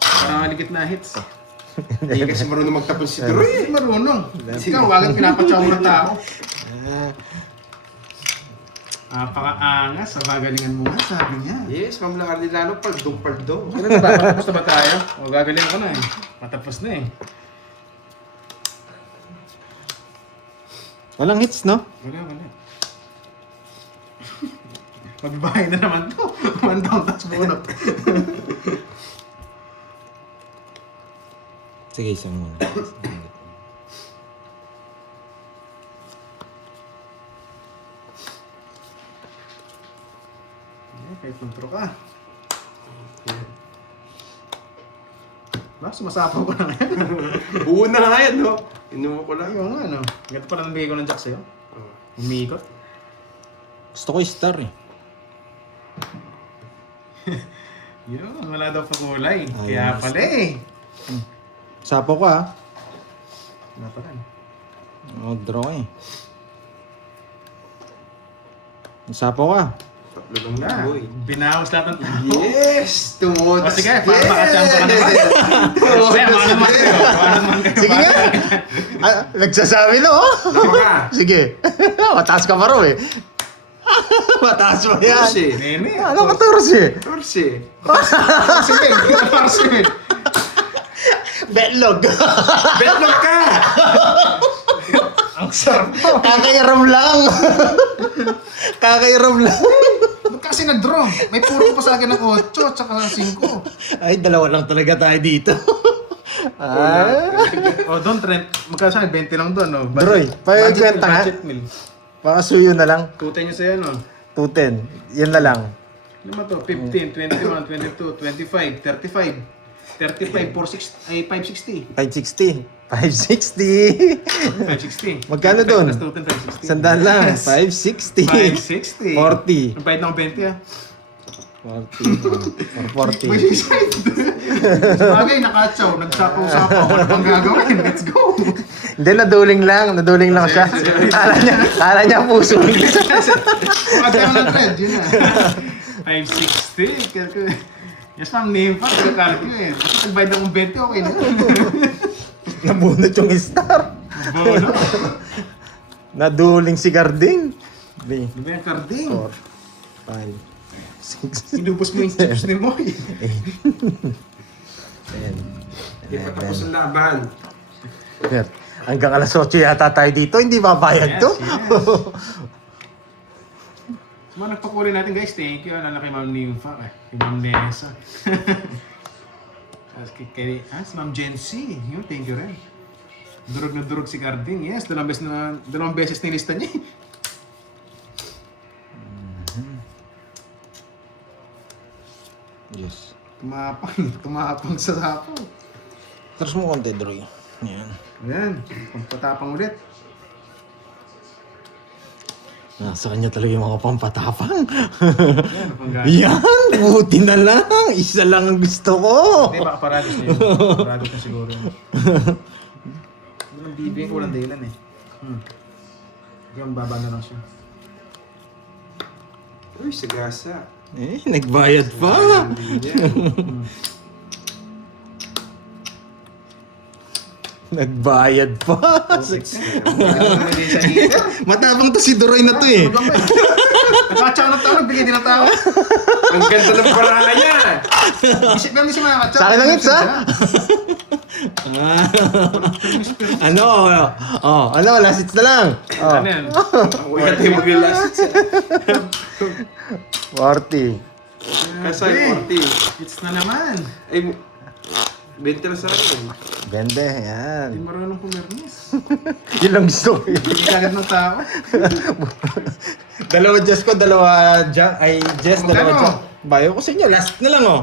Para maligit na hits. Hindi kasi marunong magtapon si Droy. Hindi marunong. Ikaw, agad pinapatsaw ng tao. Napaka-angas sa bagalingan mo nga, sabi niya. Yes, Ma'am Lalo, paldong-paldong. Ano ba? Matapos na ba tayo? O, gagaling ko na eh. Matapos na eh. Walang hits, no? Wala. Mabibahay na naman to. One down, tapos bunot. Sige, isang muna. Kahit kontro ka. Ba, sumasapaw ko na ngayon. Buo na nga yan, no? Inumo ko lang. Ayaw nga, no? Ganito pala nabigay ko ng jack sa'yo. Umiikot. Gusto ko i-star, eh. Yun, wala daw pagulay. Ayos. Kaya pala eh. Sapo ko, ha? Wala pala. Oh, draw eh. Sapo ka. Tatlo lang yan, Yeah. boy. Binawas lahat ng tao. Yes! Tumod. O sige, para makachamba ka naman. Sige, mga naman kayo. Mga naman kayo. Sige nga. Ah, nagsasabi na, oh. Lama ka. Sige. Mataas ka pa raw, eh. Mataas pa yan. Torsi. Nene. Ano ka, Torsi? Torsi. Sige, sige. Betlog. Betlog ka! Ang sarap po. Kakairam lang. Kakairam lang. Ba't kasi nag-draw? May puro pa sa akin ng 8 tsaka 5. Ay, dalawa lang talaga tayo dito. Ah. O doon, Trent. Magkano sa akin? 20 lang doon, no? Droy, pag-kwenta nga. Budget meal. Baka suyo na lang. 210 yung sa'yo, no? 210. Yan na lang. Ano ba to? 15, 21, 22, 25, 35. 35, 460, ay 560. 560. 560. 560. Magkano doon? 560. Sandaan lang. Yes. 560. 560. 40. Ang bayad ng 20 ah. 40. Or 40. May side. Bagay, nakatsaw. Nagsapaw-sapaw. Ano bang gagawin? Let's go. Hindi, naduling lang siya. Kala niya puso. Pagkano ng trend, yun na. 560. Yes, ma'am, name pa. Kalkalyo eh. Ang bayad ng 20, okay na. Nabunot yung star. Bono. Naduling si Garding. 3, Di ba yung carding? 4, 5, 6, Inubos mo yung chips ni Moy. 10, Hindi pa tapos ang laban. Hanggang alas 8 yata tayo dito. Hindi babayad to. Yes. Sa mga nagpakulay natin guys, thank you. Lalo kay Ma'am Nympha, kay Ma'am Nessa. Si Ma'am Jency, yun, thank you rin. Durog na durog si Carding. Yes, dalawang beses nilista niya. Yes. Tumapang sa sapaw. Taras mo konti, Droy. Yan. Ayan, pampatapang ulit. Nasa kanya talaga yung mga pampatapang. Ayan, panggaan. Yan! Buti na lang! Isa lang ang gusto ko! Hindi, baka parados na yun. Parados na siguro. Ang bibig ko walang dahilan eh. Hanggang baba na lang siya. Uy, sagasa. Eh, nagbayad pa! Hindi niya. Nagbayad pa! Hindi sa heater. Matapang to si Droy na to eh. Nakatsak na tao, nagbigay din ng tao. Ang ganda ng paraan niya. Isip lang din si mga katsak. Sa akin lang ito, ha? Ano? Ano? Last hits na lang. Ano yan? Huwag ka tayo mag-relax. 40. Kasay, 40. It's na naman. Ay, 20 na sa akin. Ganda, Hindi yan. marunong pumirnis. Yun lang gusto ko. Hindi agad ng tao. Dalawa Jess ko, dalawa Jack. Ay, Jess, dalawa Magkano? Jack. Bayo ko sa inyo, last na lang oh.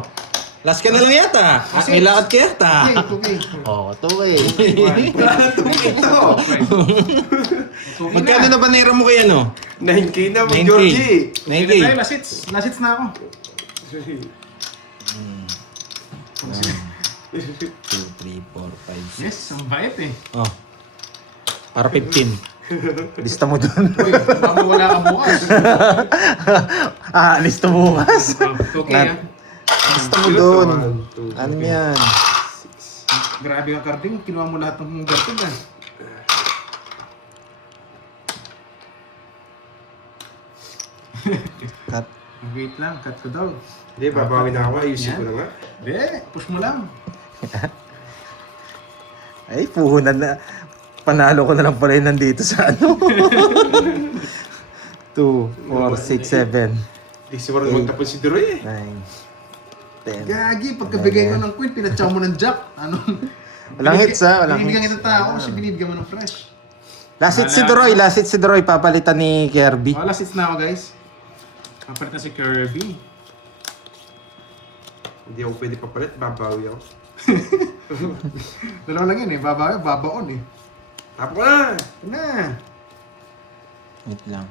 Last ka na lang yata. May lakad ka yata. Okay. Oh, 2K. Wala na ito. Magkano na ba naira mo kay ano? 9K na, 9K. Georgie. 9K. Tayo, last hits. Last hits na ako. 2, 3, 4, 5, 6. Yes, ang bait eh. Oh. Para 15. Lista mo dun. Uy, baka wala ka bukas. Lista mo bukas. Okay ah. Lista mo dun. Ano yan? Grabe ka, Carding. Kinuha mo lahat ng gartod ah. Cut. Wait lang, cut ko daw. Hindi, babawin na ako. Ayusin ko na nga. Hindi, push mo lang. Ay, puhunan na. Panalo ko na lang pala yun nandito sa ano. 2, 4, 6, 7, Hindi siguro magtapos si Duroy eh. 9, 10. Gagi, pagkabigay ko ng queen, pinatsaw mo ng jack. Ano? Walang hits ha, walang Binibigyan hits. kita tao, kasi binibigyan mo ng fresh. Last hit si Droy, last hit si Droy. Papalitan ni Kirby. Oh, last hits na ako guys. Kapalit na si Kirby. Hindi ako pwede papalit, babawi ako. Dalawa lang yun eh, babaon eh. Tapo na! Ito na. Wait lang.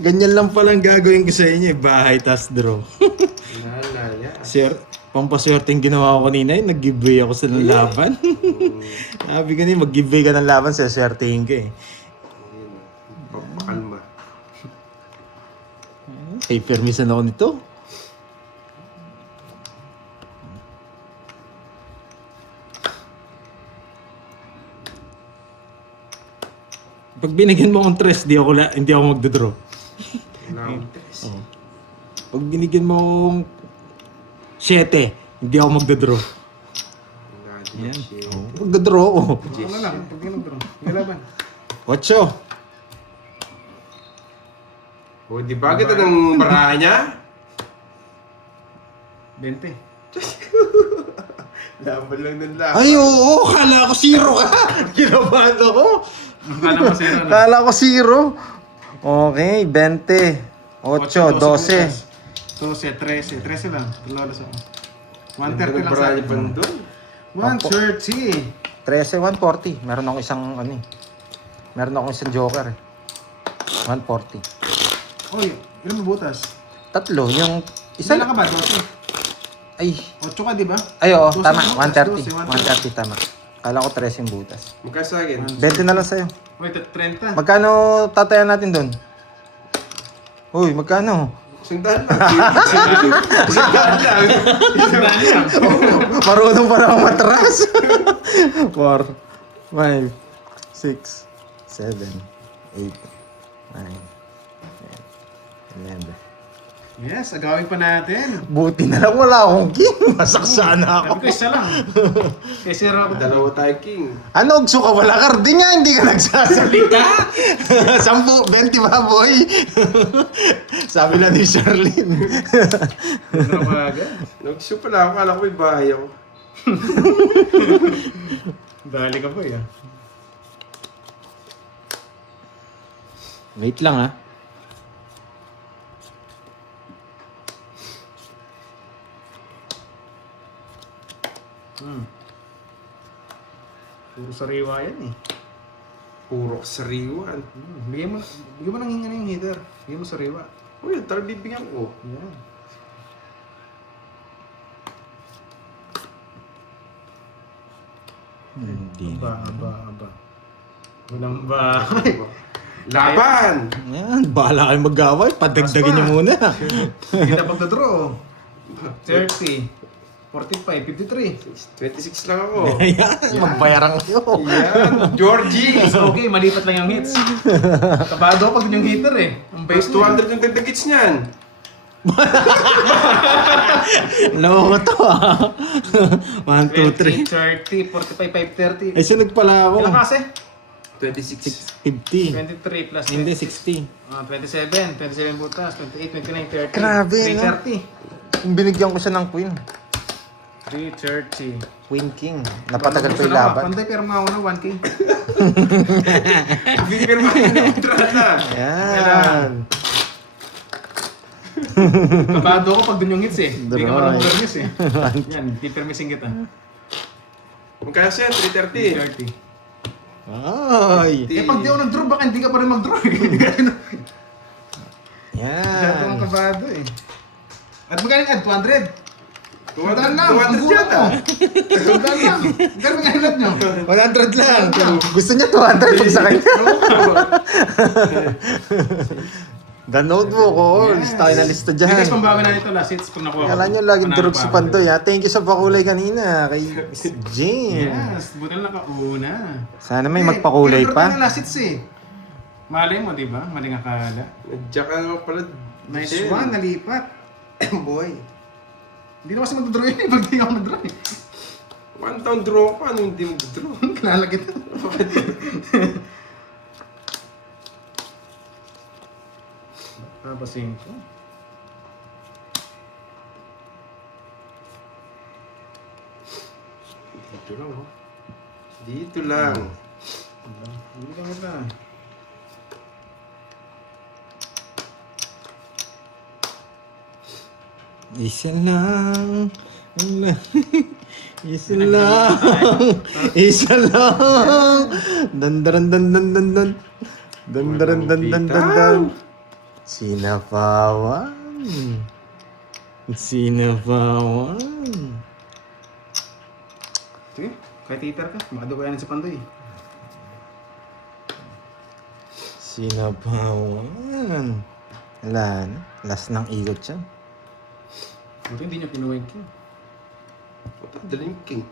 Ganyan lang palang gagawin ko sa inyo eh. Bahay, tas draw. Lalaya. Sir, pampaswerteng ginawa ko kanina, nag-giveaway ako sa ng laban. Sabi ko niya, mag-giveaway ka ng laban, saswertehin ka eh. Papakalma. Ay, permisan ako nito. Pag binigyan mo akong 3, hindi ako magdodraw. Wala akong tres. Oo. Pag binigyan mo akong 7, hindi ako magdodraw. Wala din Yan. shit. Magdodraw ako. Ano lang, pag ganun bro. May laban. 8. O, di ba kita ng barahan niya? 20. Laban lang ng laban. Ay, oo. Kala ko 0 ka. Kinabahan ako. Kala mo sa'yo na. Kala ko 0. Okay, 20. 8, 12. 12, 13. 13 lang. Dalawa lang sa 130 Ganda ng lang sa barahan akin. niya pa doon. 130. 13, 140. Meron ako isang ano eh. Meron ako isang joker eh. 140. Oy, ilan mo butas? 3. Yung Isa isa lang ka ba? 12. Ay. 8 ka, di ba? Ay, oo. 12 Tama. butas, 130. 130 tama. Kala ko 13 yung butas. Magkano sa akin? 20 na lang sa'yo. Oy, 30. Magkano tatayan natin doon? Uy, magkano? Sandaan lang. Sandaan lang. Marunong pa lang matras. 4, 5, 6, 7, 8, 9, 10, 11, Yes, agawin pa natin. Buti na lang wala akong king. Masaksana Sabi ako. ko, isa lang. Kaya sira ako. Dalawa tayo king. Ano, Ogso ka? Wala karding nga, hindi ka nagsasalita. 10, 20 ba, boy? Sabi lang ni Charlene. Ano ka agad? Nag-show pala ako. Kala ko may bahay ako. Dali ka po eh. Wait lang ah. Puro sariwa yan eh. Puro sariwan. Bigyan mo ng hinga na yung heater. Bigyan mo sariwa. Uy, tara bibigyan ko. Yan. Hindi. Aba. Walang bahay. Laban! Yan, bahala kayo mag-away. Padagdagin niyo muna. Kita pagdadraw. 30, 45, 53. 26 lang ako. Ayan, magbayaran kayo. Yan, Georgie! It's okay, malipat lang yung hits. Kabado pag yung hitter eh. Ang Base base 200 yung dagdagits niyan. Loko ko to ah. 1, 2, 3. 30, 45, 5, 30. Ay, sunod pala ako. Ilang kasi? 26. 50. 23 plus Hindi, 20. 60. 27 butas, 28, 29, 30. Grabe, no? 330. Yung binigyan ko siya ng queen. 330. Queen King. Napatagal pa yung laban. Panday pero mga na 1K. Pinipirma ko yung contract na. Yan. Kabado ko pag dun yung hits eh. Hindi ka Dry. marunong mag-miss eh. Yan, di permissing kita. Magkano siya? 330. 330. Ay. Eh pag di ako nag-draw, baka hindi ka pa rin mag-draw eh. Masyado kang Yan. kabado eh. At magkano yung ad? 200? 200 lang. 200 yata. Sundaan lang. Magkano magkano nyo? 100 lang. Gusto niya 200 pag sa kanya. Download mo ko. Lista kayo na lista Hindi guys, dyan. pambago na nito last hits pag nakuha ko. Kala nyo laging Panalo durog pa si ako. Pandoy ha. Thank you sa pakulay kanina. Kay Jane. Yes, buti na nakauna. Sana may magpakulay Pinag-draw pa. tayo ng last hits eh. Malay mo, di ba? Maling akala. Nadya ka naman pala. Nice Jen. one, nalipat. Boy. Hindi na kasi magdodraw yun eh, pag di ako nag-draw eh. One town draw pa. Ano hindi mo draw? Kilala kita. Papasin ko. Dito lang oh. Dito lang. Hindi ka muna. Isa lang. Isa lang. Isa lang. Dandaran dan dan dan dan. Dandaran dan dan dan dan. Sinapawan. Sinapawan. Sige, kahit hitter ka, makado ko yan sa Pandoy. Sinapawan. Wala na. Last ng ikot siya. Buti hindi niya pinuwing ko. Puta, daling king.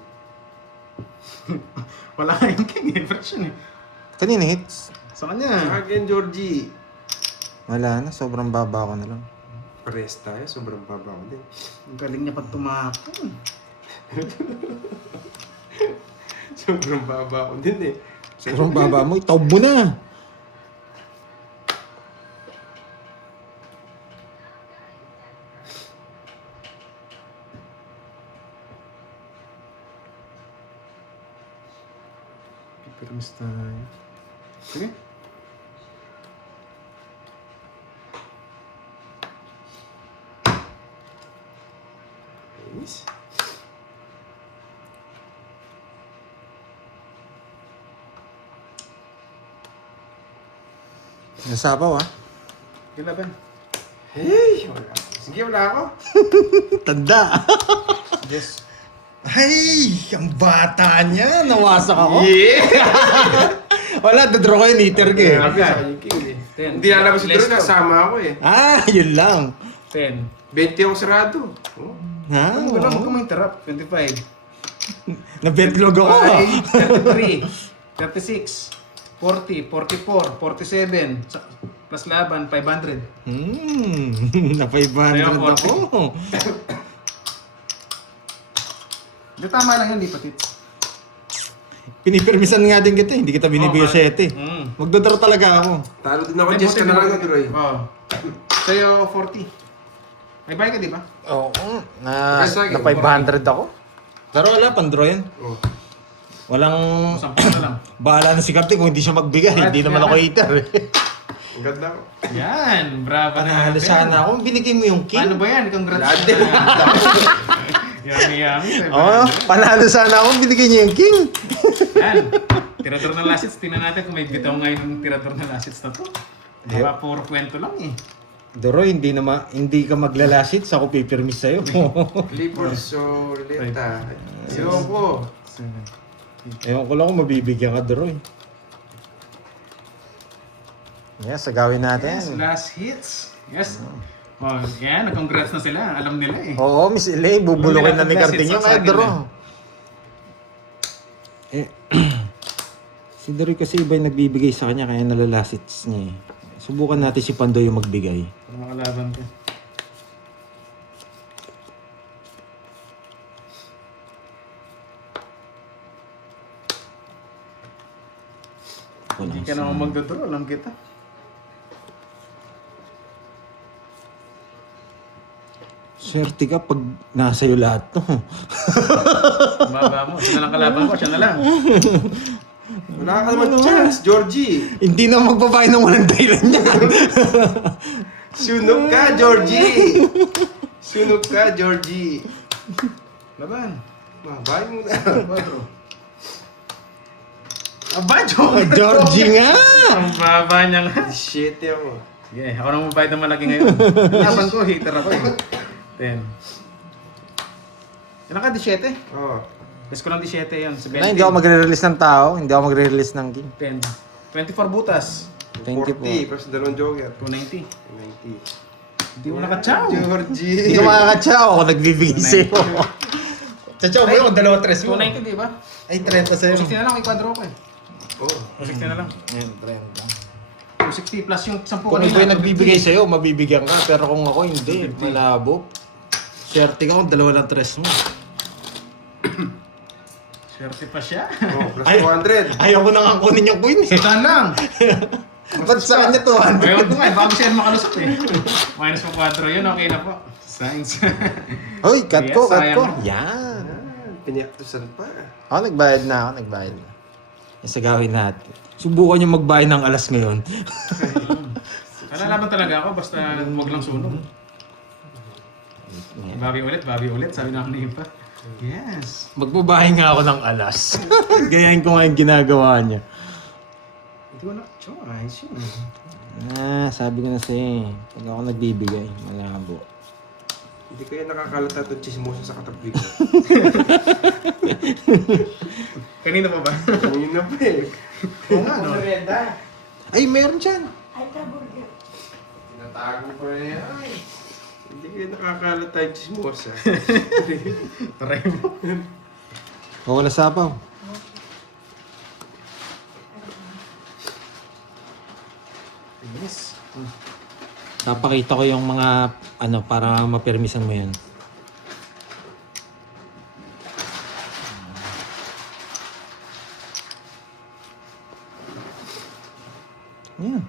Wala kayong king eh, fresh yun eh. Kanina hits. Sa kanya. Again, Georgie. Wala na. Sobrang baba ko na lang. Pares tayo. Sobrang baba ko din. Ang galing niya pag tumapon. Sobrang baba ko din eh. Sobrang baba mo. Itaob mo na. Permis tayo. Sige. Inis. Nasapaw ah. Kilaban. Hey! Wala. Sige, wala ako. Tanda. Yes. Ay, ang bata niya. Nawasak ako. Yeah! Wala, dadraw ko yung liter ko eh. Sabi sa akin, king eh. 10. Hindi alam si Let's Drew, go. nasama ako eh. Ah, yun lang. 10. 20 ako sarado. Oh. Ha? Ano ba lang? Huwag ka ma-interrupt. 25. Nabetlog ako. 33. 36. 40. 44. 47. plus laban, 500. Na 500 Sa'yo, ako. Hindi, tama lang yan, di patits. Pinipirmisan nga din kita, hindi kita binibigay Oo, 7. Magdodoro talaga ako. Talo din ako, Jess, ka na lang na Duroy. Oo. Sa'yo, 40. May bayad ka, di ba? Oo, na Sa akin, 500 ako. Pero wala, pandraw yan. Oh. Walang Sampo na lang. bahala na si Captain kung hindi siya magbigay. Hindi naman ako hater. Ang ganda ko. Yan, bravo na. Panalo sana ako. Binigay mo yung king. Ano ba yan? Congrats. Lade. Yummy, yummy. Oo, panalo sana ako. Binigay niya yung king. Yan. Tirador ng last hits. Tingnan natin kung may bitaw ngayon ng tirador ng last hits na to. Diba, puro kwento lang eh. Doro, hindi ka maglalasit. Ako pipirmis sa'yo. Clifford, so, Leta. Ayoko. Ewan ko lang kung mabibigyan ka, Doro. Yes, sagawin natin. Yes, last hits. Yes. Oh, yan. Congrats na sila. Alam nila eh. Oo, Miss Elaine, bubulukin na ni Cardinho. Kaya, Doro. Eh, si Doro kasi iba yung nagbibigay sa kanya, kaya nalalasits niya eh. Subukan natin si Pandoy yung magbigay. Para makalaban ko. Hindi ka naman magdodoro. Alam kita. Swerte ka pag nasa iyo lahat to. Baba mo. Siya na lang kalaban ko. Siya na lang. Wala ka naman chance, Georgie. Hindi na magbabayad ng walang dahilan yan. Sunog ka, Georgie. Sunog ka, Georgie. Laban. Mabay mo na. Quadro. Aba, Joker! Georgie nga! Ang baba niya nga. 17 ako. Yeah, ako nang mabayad ng malaki ngayon. Laban ko, hater ako eh. 10. Yan ka, 17. Oo. Gusto ko lang 17 yun. Wala, hindi ako magre-release ng tao. Hindi ako magre-release ng king. 10. 24 butas. 20 po. 40, plus dalawang joker. 290. 90. Hindi mo nakachaw. Georgie. Hindi ko makakatsaw. Ako nagbibigay sa'yo. Tsatsaw mo yun, dalawa tres mo. 290 di ba? Ay, 30 sa'yo. 260 na lang, may quadro ko eh. Oh. 260 na lang. Ayan, 30. 260 plus yung 10 Kung ito yung nagbibigay sa'yo, mabibigyan ka. Pero kung ako, hindi. Malabo. Swerte ka kung dalawa lang tres mo. Swerte pa siya. Oh, plus Ay. 200. Ayaw ko na nga kunin yung queen eh. Saan lang? Ba't sa kanya 200? Ayaw ko nga eh, baka siya makalusot eh. Minus pa quadro yun, okay na po. Science. Hoy, cut ko, cut ko. Sayang. Yan. Piniaktusan pa. Ako nagbayad na, nagbayad na. Isagawin natin. Subukan niyo magbayad ng alas ngayon. Kalalaban talaga ako, basta wag lang sunog. Babi ulit, sabi na ako ni Impa. Yes. Magbabahay nga ako ng alas. Gayahin ko nga yung ginagawa niya. Hindi ko na, ayos yun. Sabi ko na sa'yo, pag ako nagbibigay, malabo. Hindi kaya nakakalata itong chismosa sa katabi ko. Kanina pa ba? Yun na ba eh. Oo nga, no? Ay, meron dyan. Tinatago pa rin. Ay. Hindi kaya nakakalata yung chismosa. Try mo. Wala sapaw. Yes. Napakita ko yung mga, para mapermisan mo yan. Yan.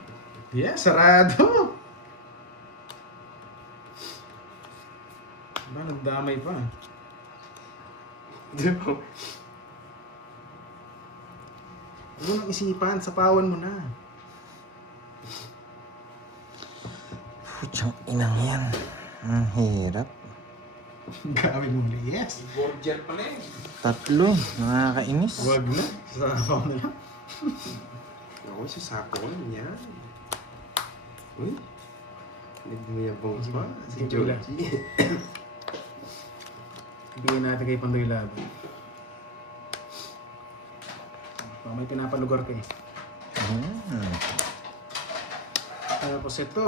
Yes, sarado. Ba, nagdamay pa. Di ba? Ano nang isipan? Sapawan mo na. Putsang inang yan. Ang hirap. Gawin mo ulit. Yes. Borger pala eh. 3. Nakakainis. Wag na. Sapaw na lang. Ako, sasako ko lang yan. Uy. Nagmayabang pa. Si Sige, wala. Georgie. Ibigay natin kay Pandoy Laban. May pinapalugar ka eh. Tapos ito.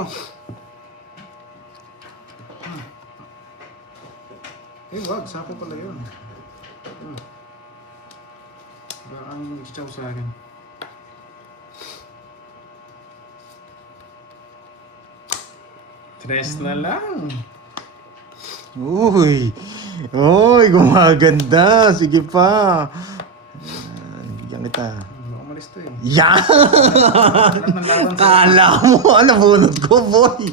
Wag. Sapo pala yun. Baka ang chichaw sa akin. Rest na lang. Uy! Uy, gumaganda. Sige pa. Bigyan kita. Umalis to eh. Yan! Lahat ng laban sa... Kala mo, nabunod ko, boy.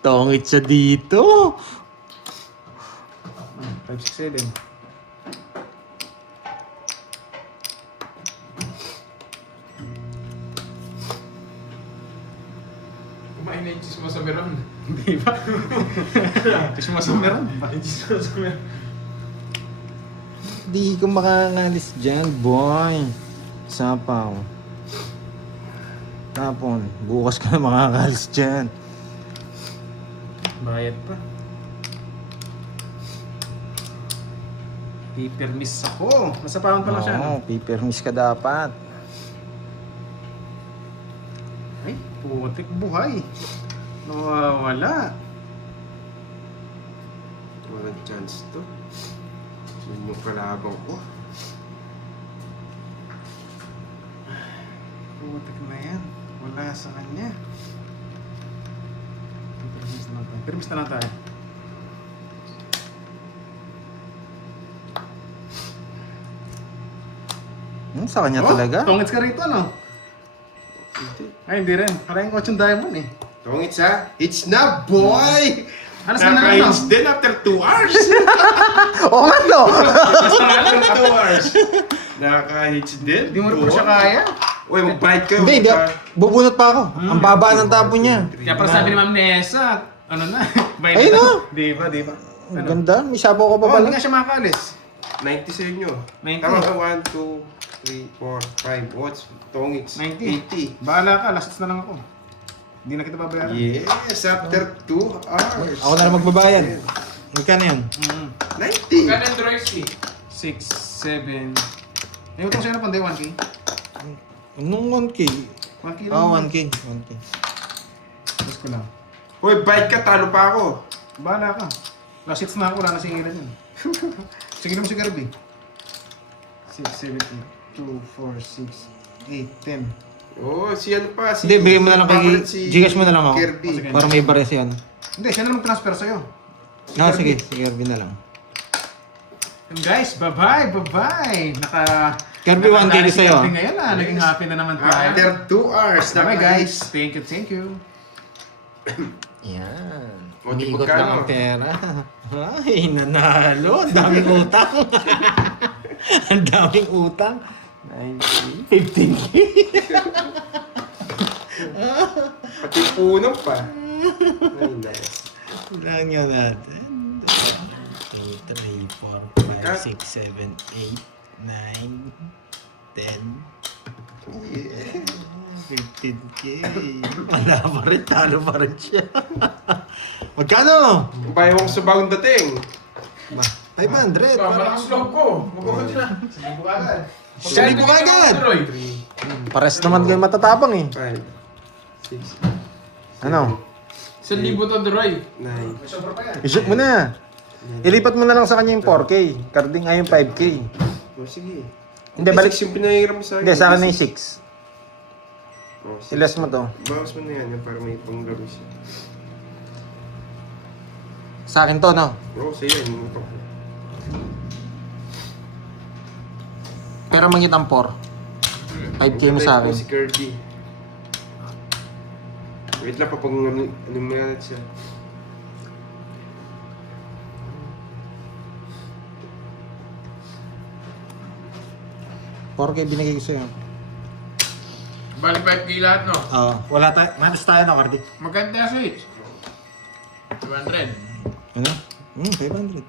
Tongit siya dito. 5, 6, 7. Kumain na yung cheese mo sa meron. Di ba? Kasi masumeran ba? Yung cheese mo sa meron. Di ko makangalis dyan, boy. Sapaw. Tapon, bukas ka na makakalis dyan. Bayad pa. Pipermiss ako. Nasa pound pa lang siya. Oo, No? pipermis ka dapat. Ay, putik buhay. Nawawala. Walang chance to. Yun yung kalabang ko. Putik na yan. Wala sa kanya. Pipermiss na lang tayo. Pipermiss na lang tayo. Sa kanya talaga? Tongits ka rito, no? Ay, hindi rin. Parang yung 8 diamond eh. Tongits ha? It's na, boy! Alas na lang, no? Naka-hits din after 2 hours! Oo nga, no? After 2 hours! Naka-hits din. Hindi mo rin po siya kaya. Uy, mag-bite kayo. Hindi, bubunot pa ako. Ang baba ng tapo niya. Kaya para sabi ni Ma'am Nessa, ano na? Ayun, no? Di ba, di ba? Ang ganda, may sapaw ka pa Oh, pala. hindi nga siya makakalis. 90 sa inyo. 90. Tama ka, 1, 2, 3, 4, 5. What's tongits? 90. Bahala ka, last na lang ako. Hindi na kita babayaran. Yes, after 2 hours. Ako na lang magbabayad. Magkano yun? 90. Ganun droids eh. 6, 7. May utang sa'yo na panday, 1K. Anong 1K? 1K lang. Oo, 1K. 1K. Tapos ko lang. Uy, bite ka, talo pa ako. Bahala ka. Last hits na ako, wala na singilan yun. Sige mo si Kirby. 6, 7, 8, 2, 4, 6, 8, 10. Oh, si ano pa, si... Hindi, bigyan mo na lang kay... Favorite si Gcash mo na lang ako. Kirby. Oh, sige. Para may bares yan. Hindi, siya na mag-transfer sa'yo. Sige. Si Kirby na lang. And guys, bye-bye, bye-bye. Kirby, 1K nakadali sa'yo. si Kirby ngayon ah. Naging happy na naman tayo. After 2 hours. Bye guys. naka-hits. Thank you. Yan. O, di Umiikot pagkano? lang ang pera. Ay, nanalo. Ang daming utang. Ang daming utang. 90, 15K. Pati puno pa. Ay, nice. Ulan nga natin. 2, 3, 4, 5, 6, 7, 8, 9, 10, Yeah. 15K. Wala pa rin. Talo pa rin siya. Magkano? Bayo ko sa bagong dating. Ba, 500. Malakas loob ko. Magkakot na. Sige po agad. Sige po agad. Roy. Pares naman kayo matatapang eh. 5, 6, Ano? 1,000 to Roy. 9. Sobra pa yan. Ishoot mo na. Ilipat mo na lang sa kanya yung 4K. Carding ay yung 5K. Oh, sige. Hindi, balik. 6 yung pinahiram mo sa akin. Hindi, sa akin na yung 6. Oh, 6. Ilas mo to. Bawas mo na yan para may panglaro siya. Sa akin to, no? Oo, sa'yo. Yung ito. Pero mangit ang 4. 5K mo sa akin. Si Kirby. Wait lang pa pag ano mo yan siya. K binigay ko sa'yo. Bali 5K lahat no? Oo. Wala tayo. Manas tayo na, Cardi. Maganda sa switch. 200. Ano? 500.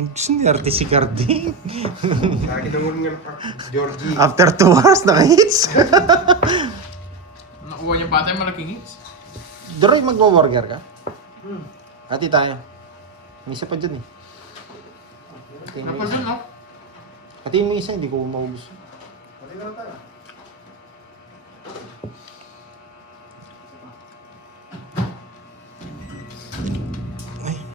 Gusto ni Arte si Cardi. Sa akin ang uling pa. Georgie. After 2 hours, naka-hits. Nakuha niya pa tayo malaking hits. Droy, magwa-burger ka? Hati tayo. May isa pa dyan eh. Hatiin mo Napansin isa. no? Hatiin mo isa, hindi ko maubos. Pati na lang tayo.